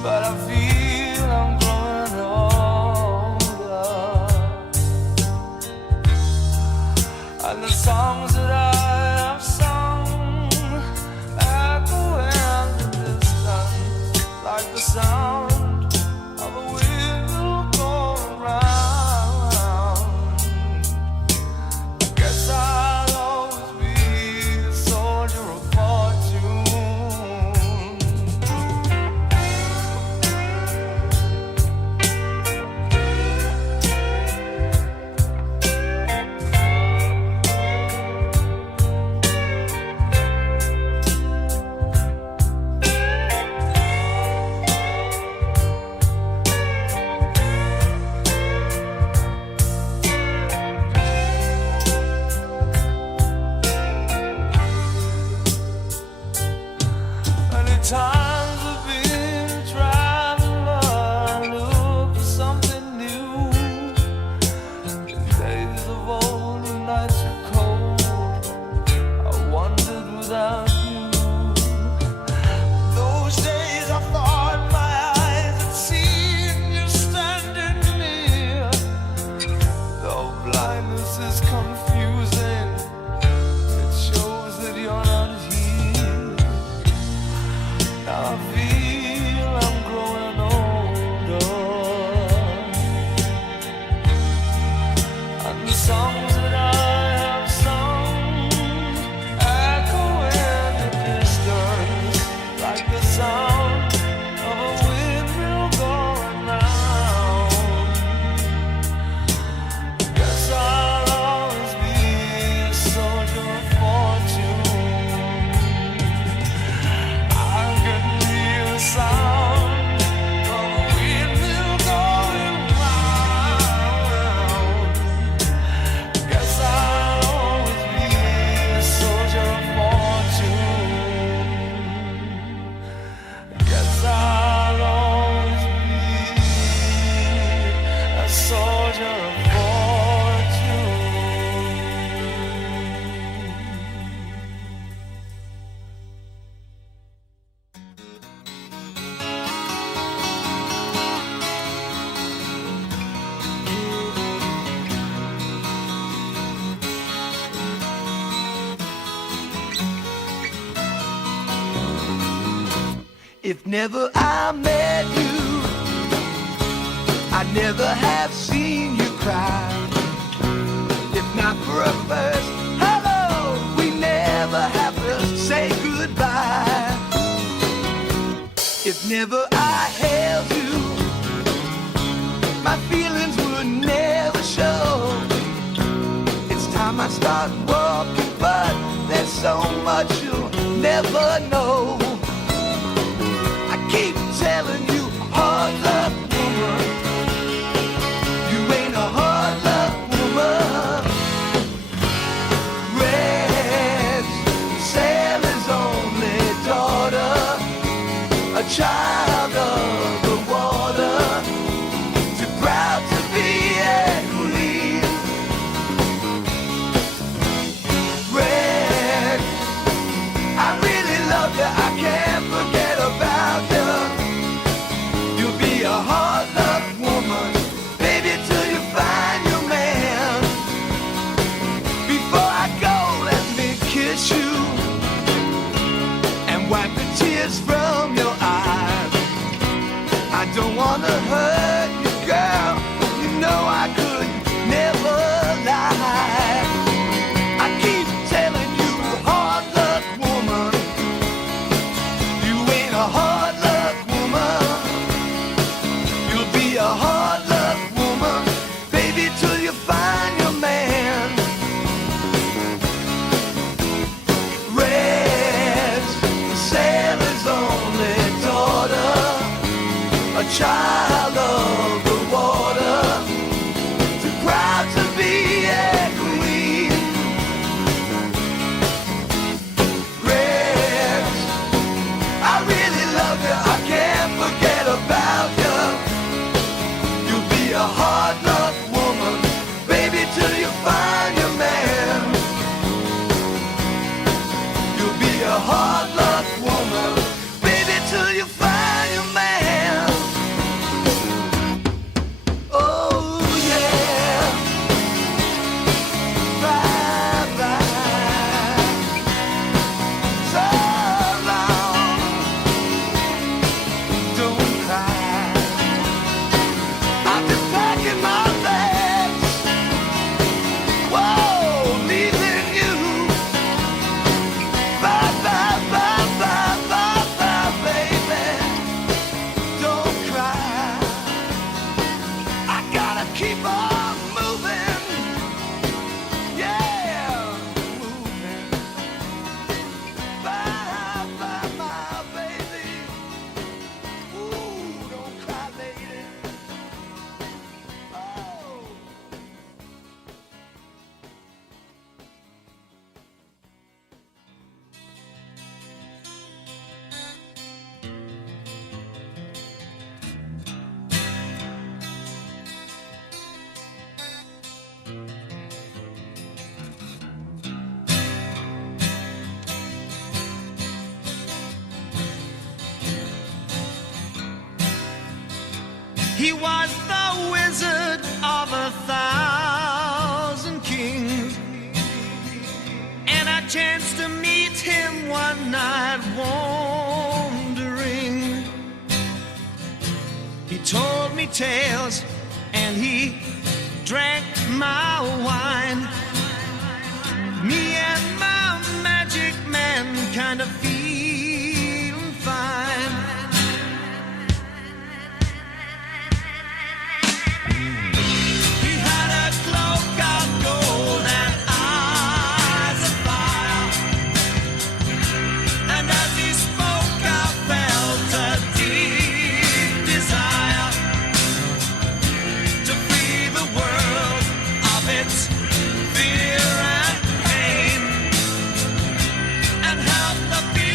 But I feel I'm growing older, and the songs that I have sung echo in the distance like the sound of a wheel going round. I guess I'll always be the soldier of fortune. If never I met you, I'd never have seen you cry. If not for a first hello, we never have to say goodbye. If never I held you, my feelings would never show. It's time I start walking, but there's so much you'll never know. I keep telling you, hard luck woman, you ain't a hard luck woman. Red's Sally's only daughter, a child of the water, too proud to be a queen. Red, I really love you, I can't forget about you. You'll be a hard luck woman, baby, till you find your man. Before I go, let me kiss you and wipe the tears from your eyes. I don't wanna hurt you, girl, you know I could never lie. I keep telling you, hard luck woman, you ain't a hard luck woman. You'll be a hard luck woman, baby, till you find your man. Red's Sally's only daughter, a child of the water, too proud to be a queen. Reds, I really love you, I can't forget about you. You'll be a hard luck woman, baby, till you find your man. You'll be a hard luck woman, baby, till you find your man. Oh yeah, bye bye, so long, don't cry. I'm just packing my bags, whoa, leaving you. Bye bye bye bye bye bye, baby, don't cry. I gotta keep on moving, yeah, moving. Bye, bye, my baby. Ooh, don't cry, lady. Oh. He was the wizard of 1,000 kings, and I chanced to meet him one night wandering. He told me tales and he drank my wine. Me and my magic man kind of feeling fine. He had a cloak of gold and eyes of fire, and as he spoke I felt a deep desire to free the world of its fear and pain, and help the people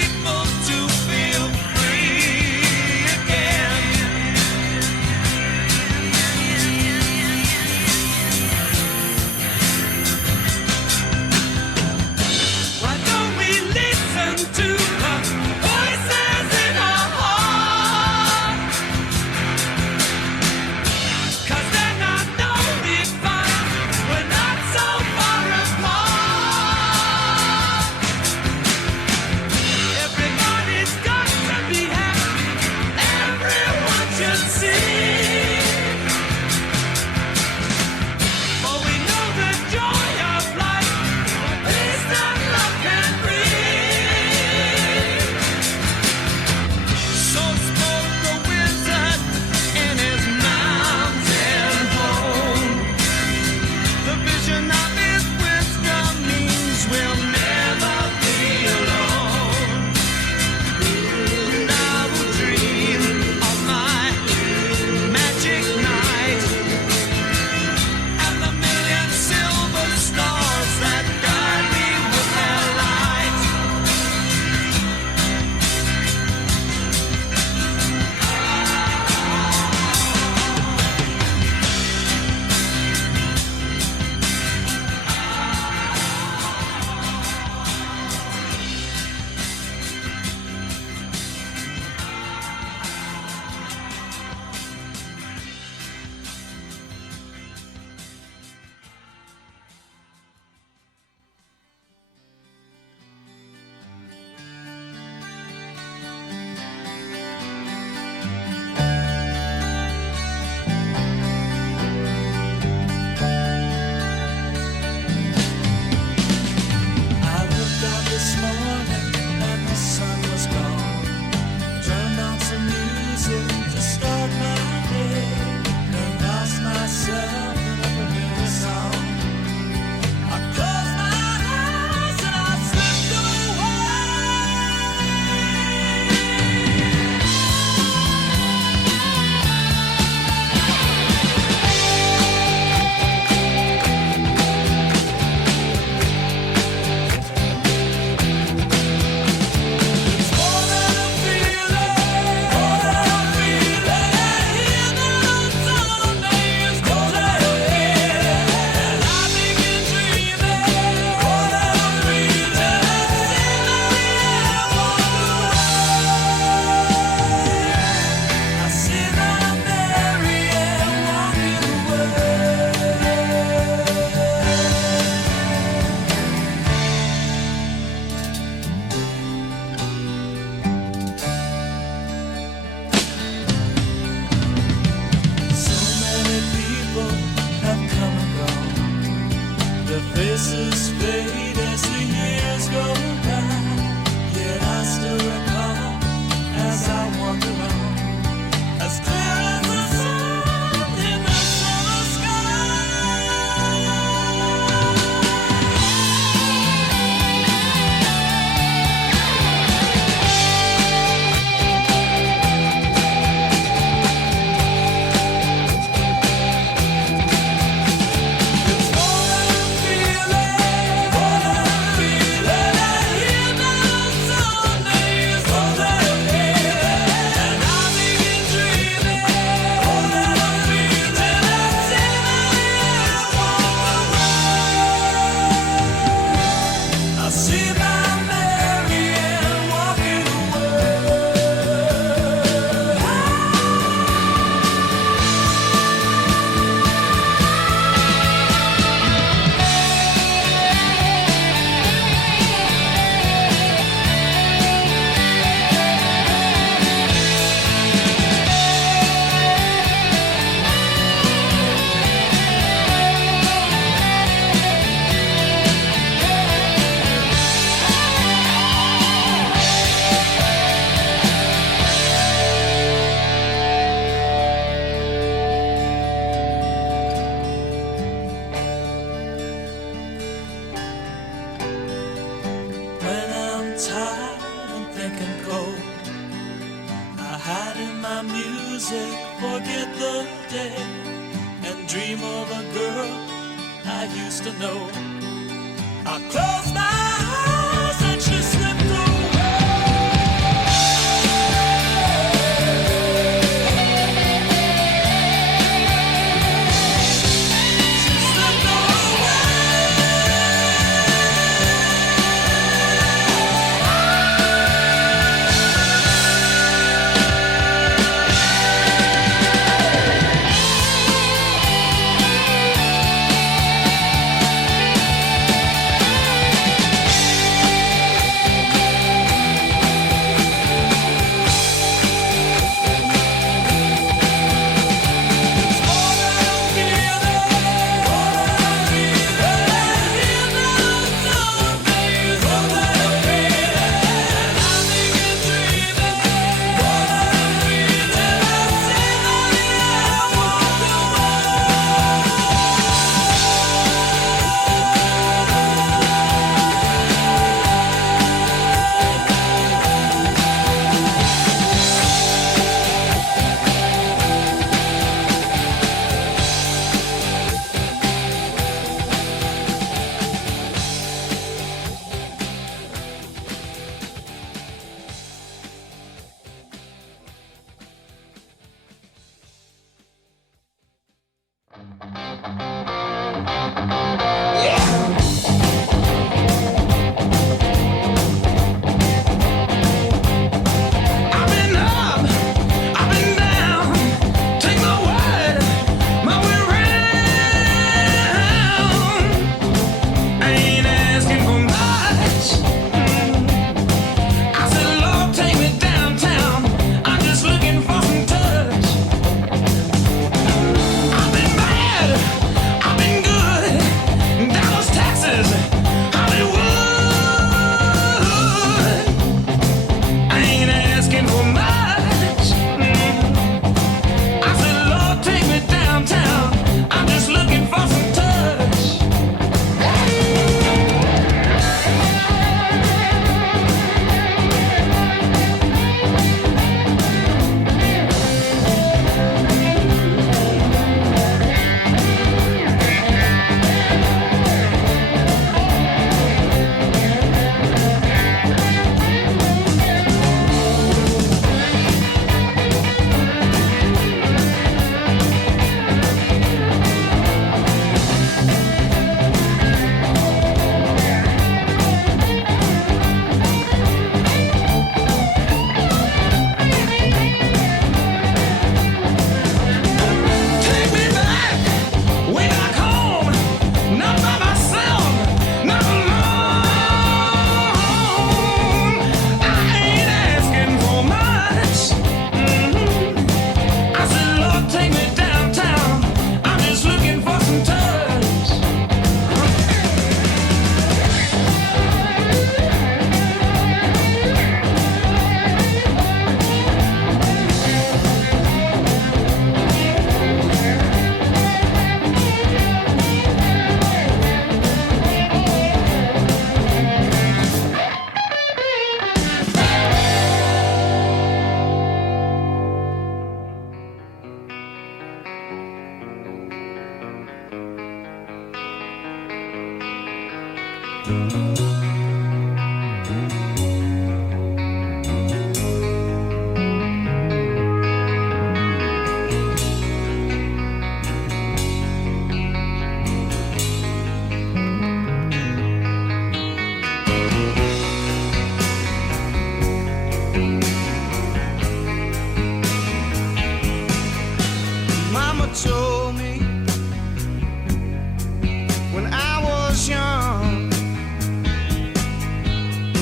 as the years go by, yet I still recall as I wander on, as clear as the sun in the summer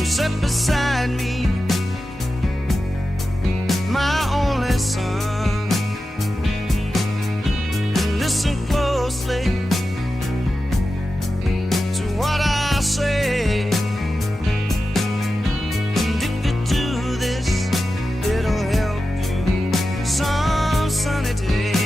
sit beside me, my only son, and listen closely to what I say. And if you do this, it'll help you some sunny day.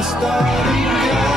the starting gun.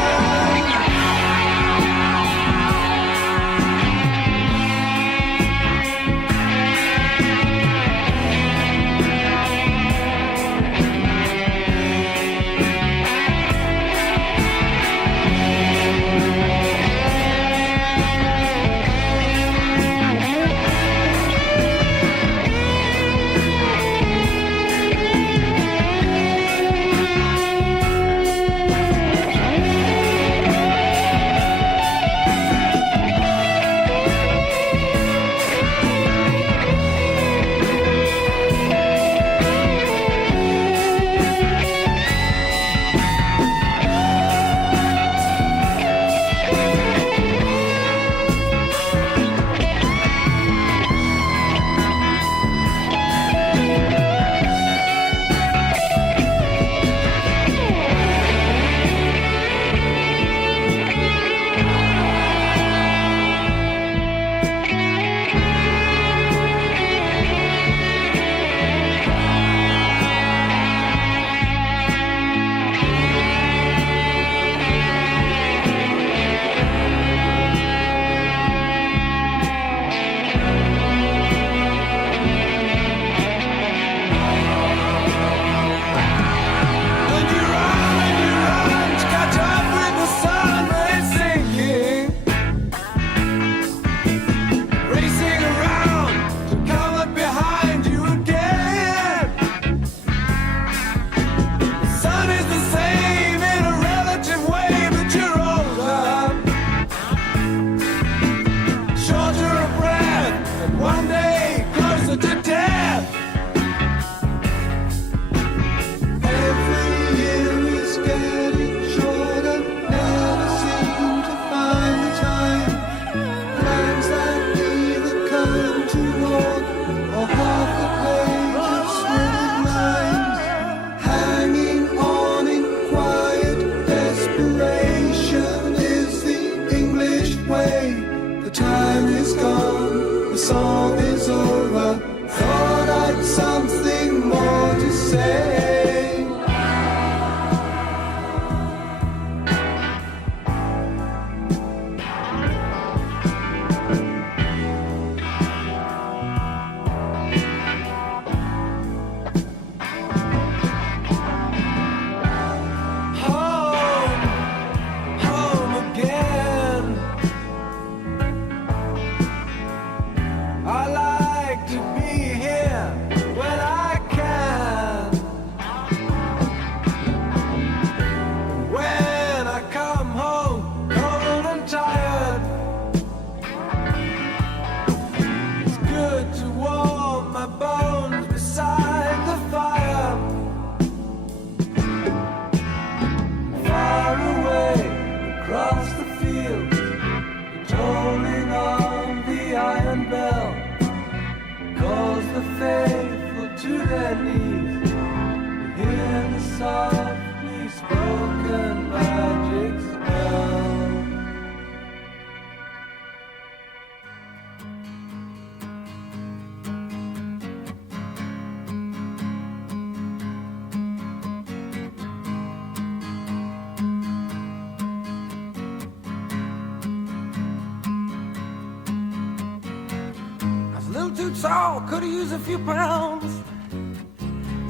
Tall, could've used a few pounds.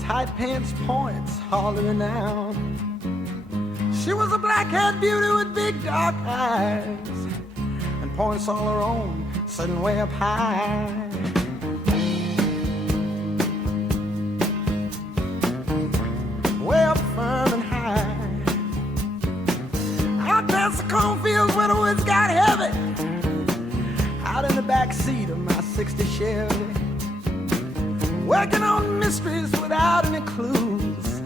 Tight pants points, hardly renowned. She was a black-haired beauty with big dark eyes and points all her own, sitting way up high. Way up firm and high. Out past the cornfields where the woods got heavy. Out in the back seat of my '60 Chevy, working on mysteries without any clues,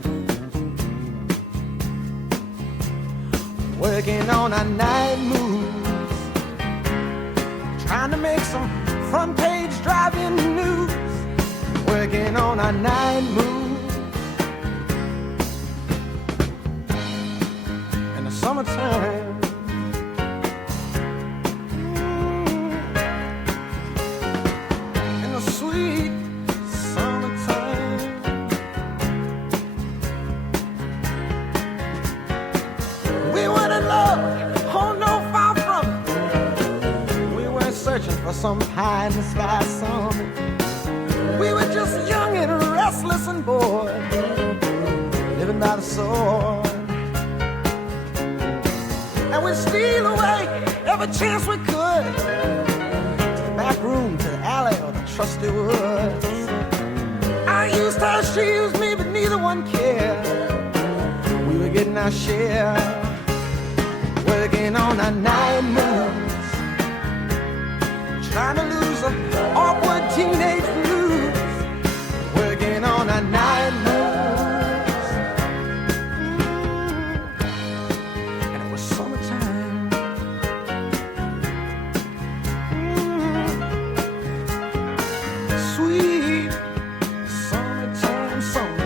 working on our night moves, trying to make some front page driving news, working on our night moves. In the summertime, sweet summertime. some pie in the sky song. We were just young and restless and bored, living by the sword. And we'd steal away every chance we could, to the back room, to the alley, or the trusty woods. I used her, she used me, but neither one cared. We were getting our share, working on our night moves, trying to lose the awkward teenage blues, working on our night moves. And it was summertime. Sweet summertime, summertime.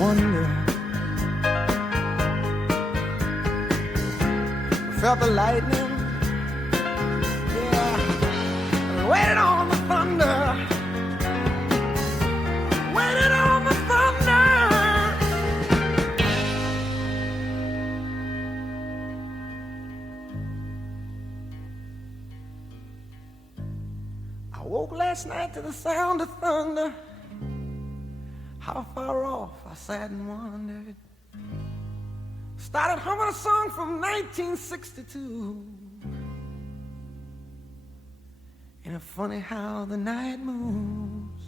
Wonder, felt the lightning, yeah, waited on the thunder, waited on the thunder. I woke last night to the sound of thunder. How far off, I sat and wondered. Started humming a song from 1962. Ain't it funny how the night moves,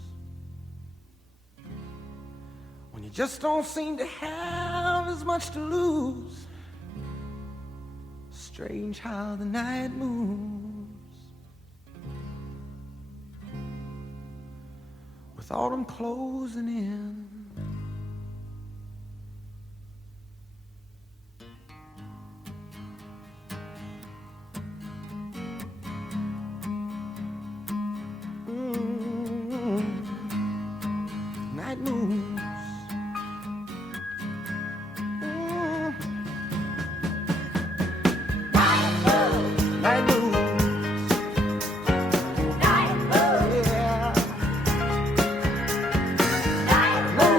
when you just don't seem to have as much to lose. Strange how the night moves, with autumn closing in. Night moves. Night moves. Night moves. Yeah. Night moves.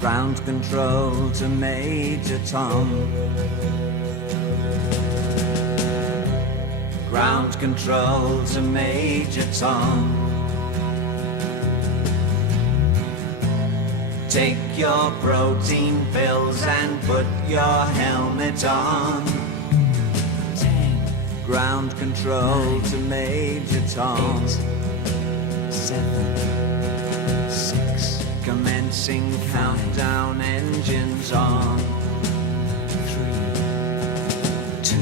Ground control to Major Tom. Ground control to Major Tom. Take your protein pills and put your helmet on. 10. Ground control 9, to Major Tom. 8, 7, 6. Commencing 5, countdown, engines on. 3, 2.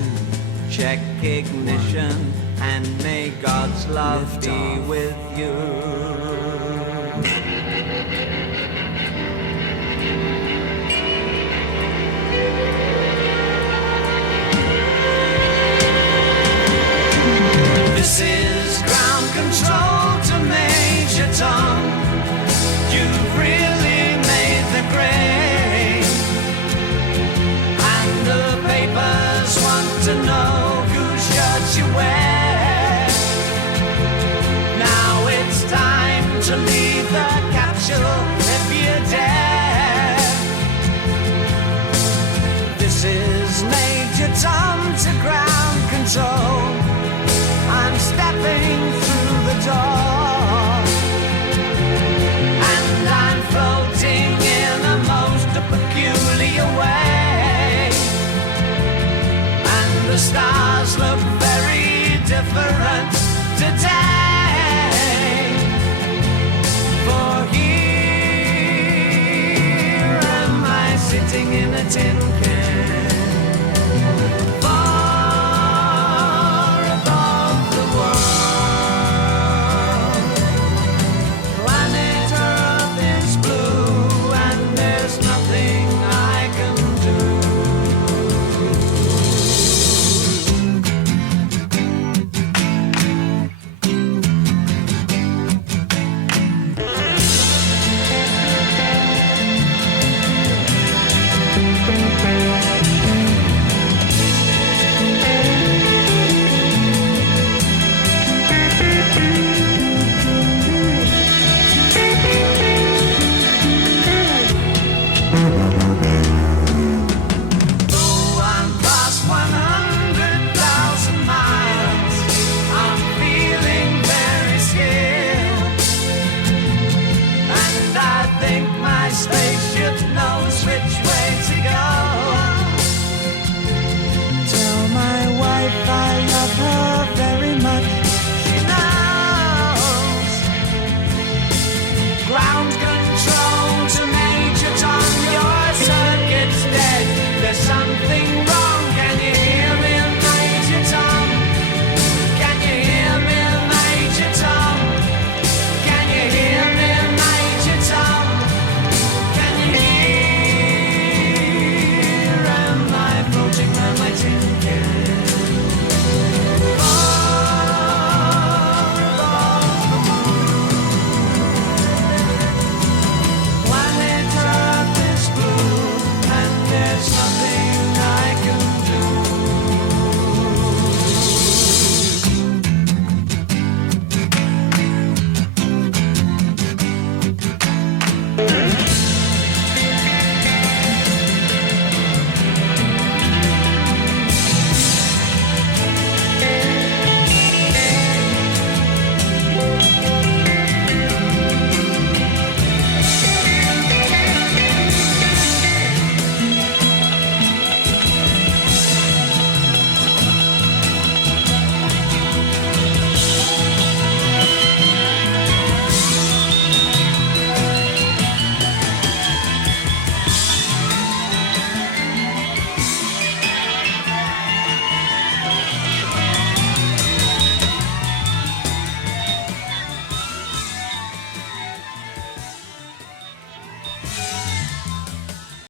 Check ignition and may God's love be off with you. This is ground control to Major Tom. You've really made the grade, and the papers want to know whose shirt you wear. Now it's time to leave the capsule if you dare. This is Major Tom to ground control. I'm stepping through the door, and I'm floating in a most peculiar way, and the stars look very different today. For here am I sitting in a tin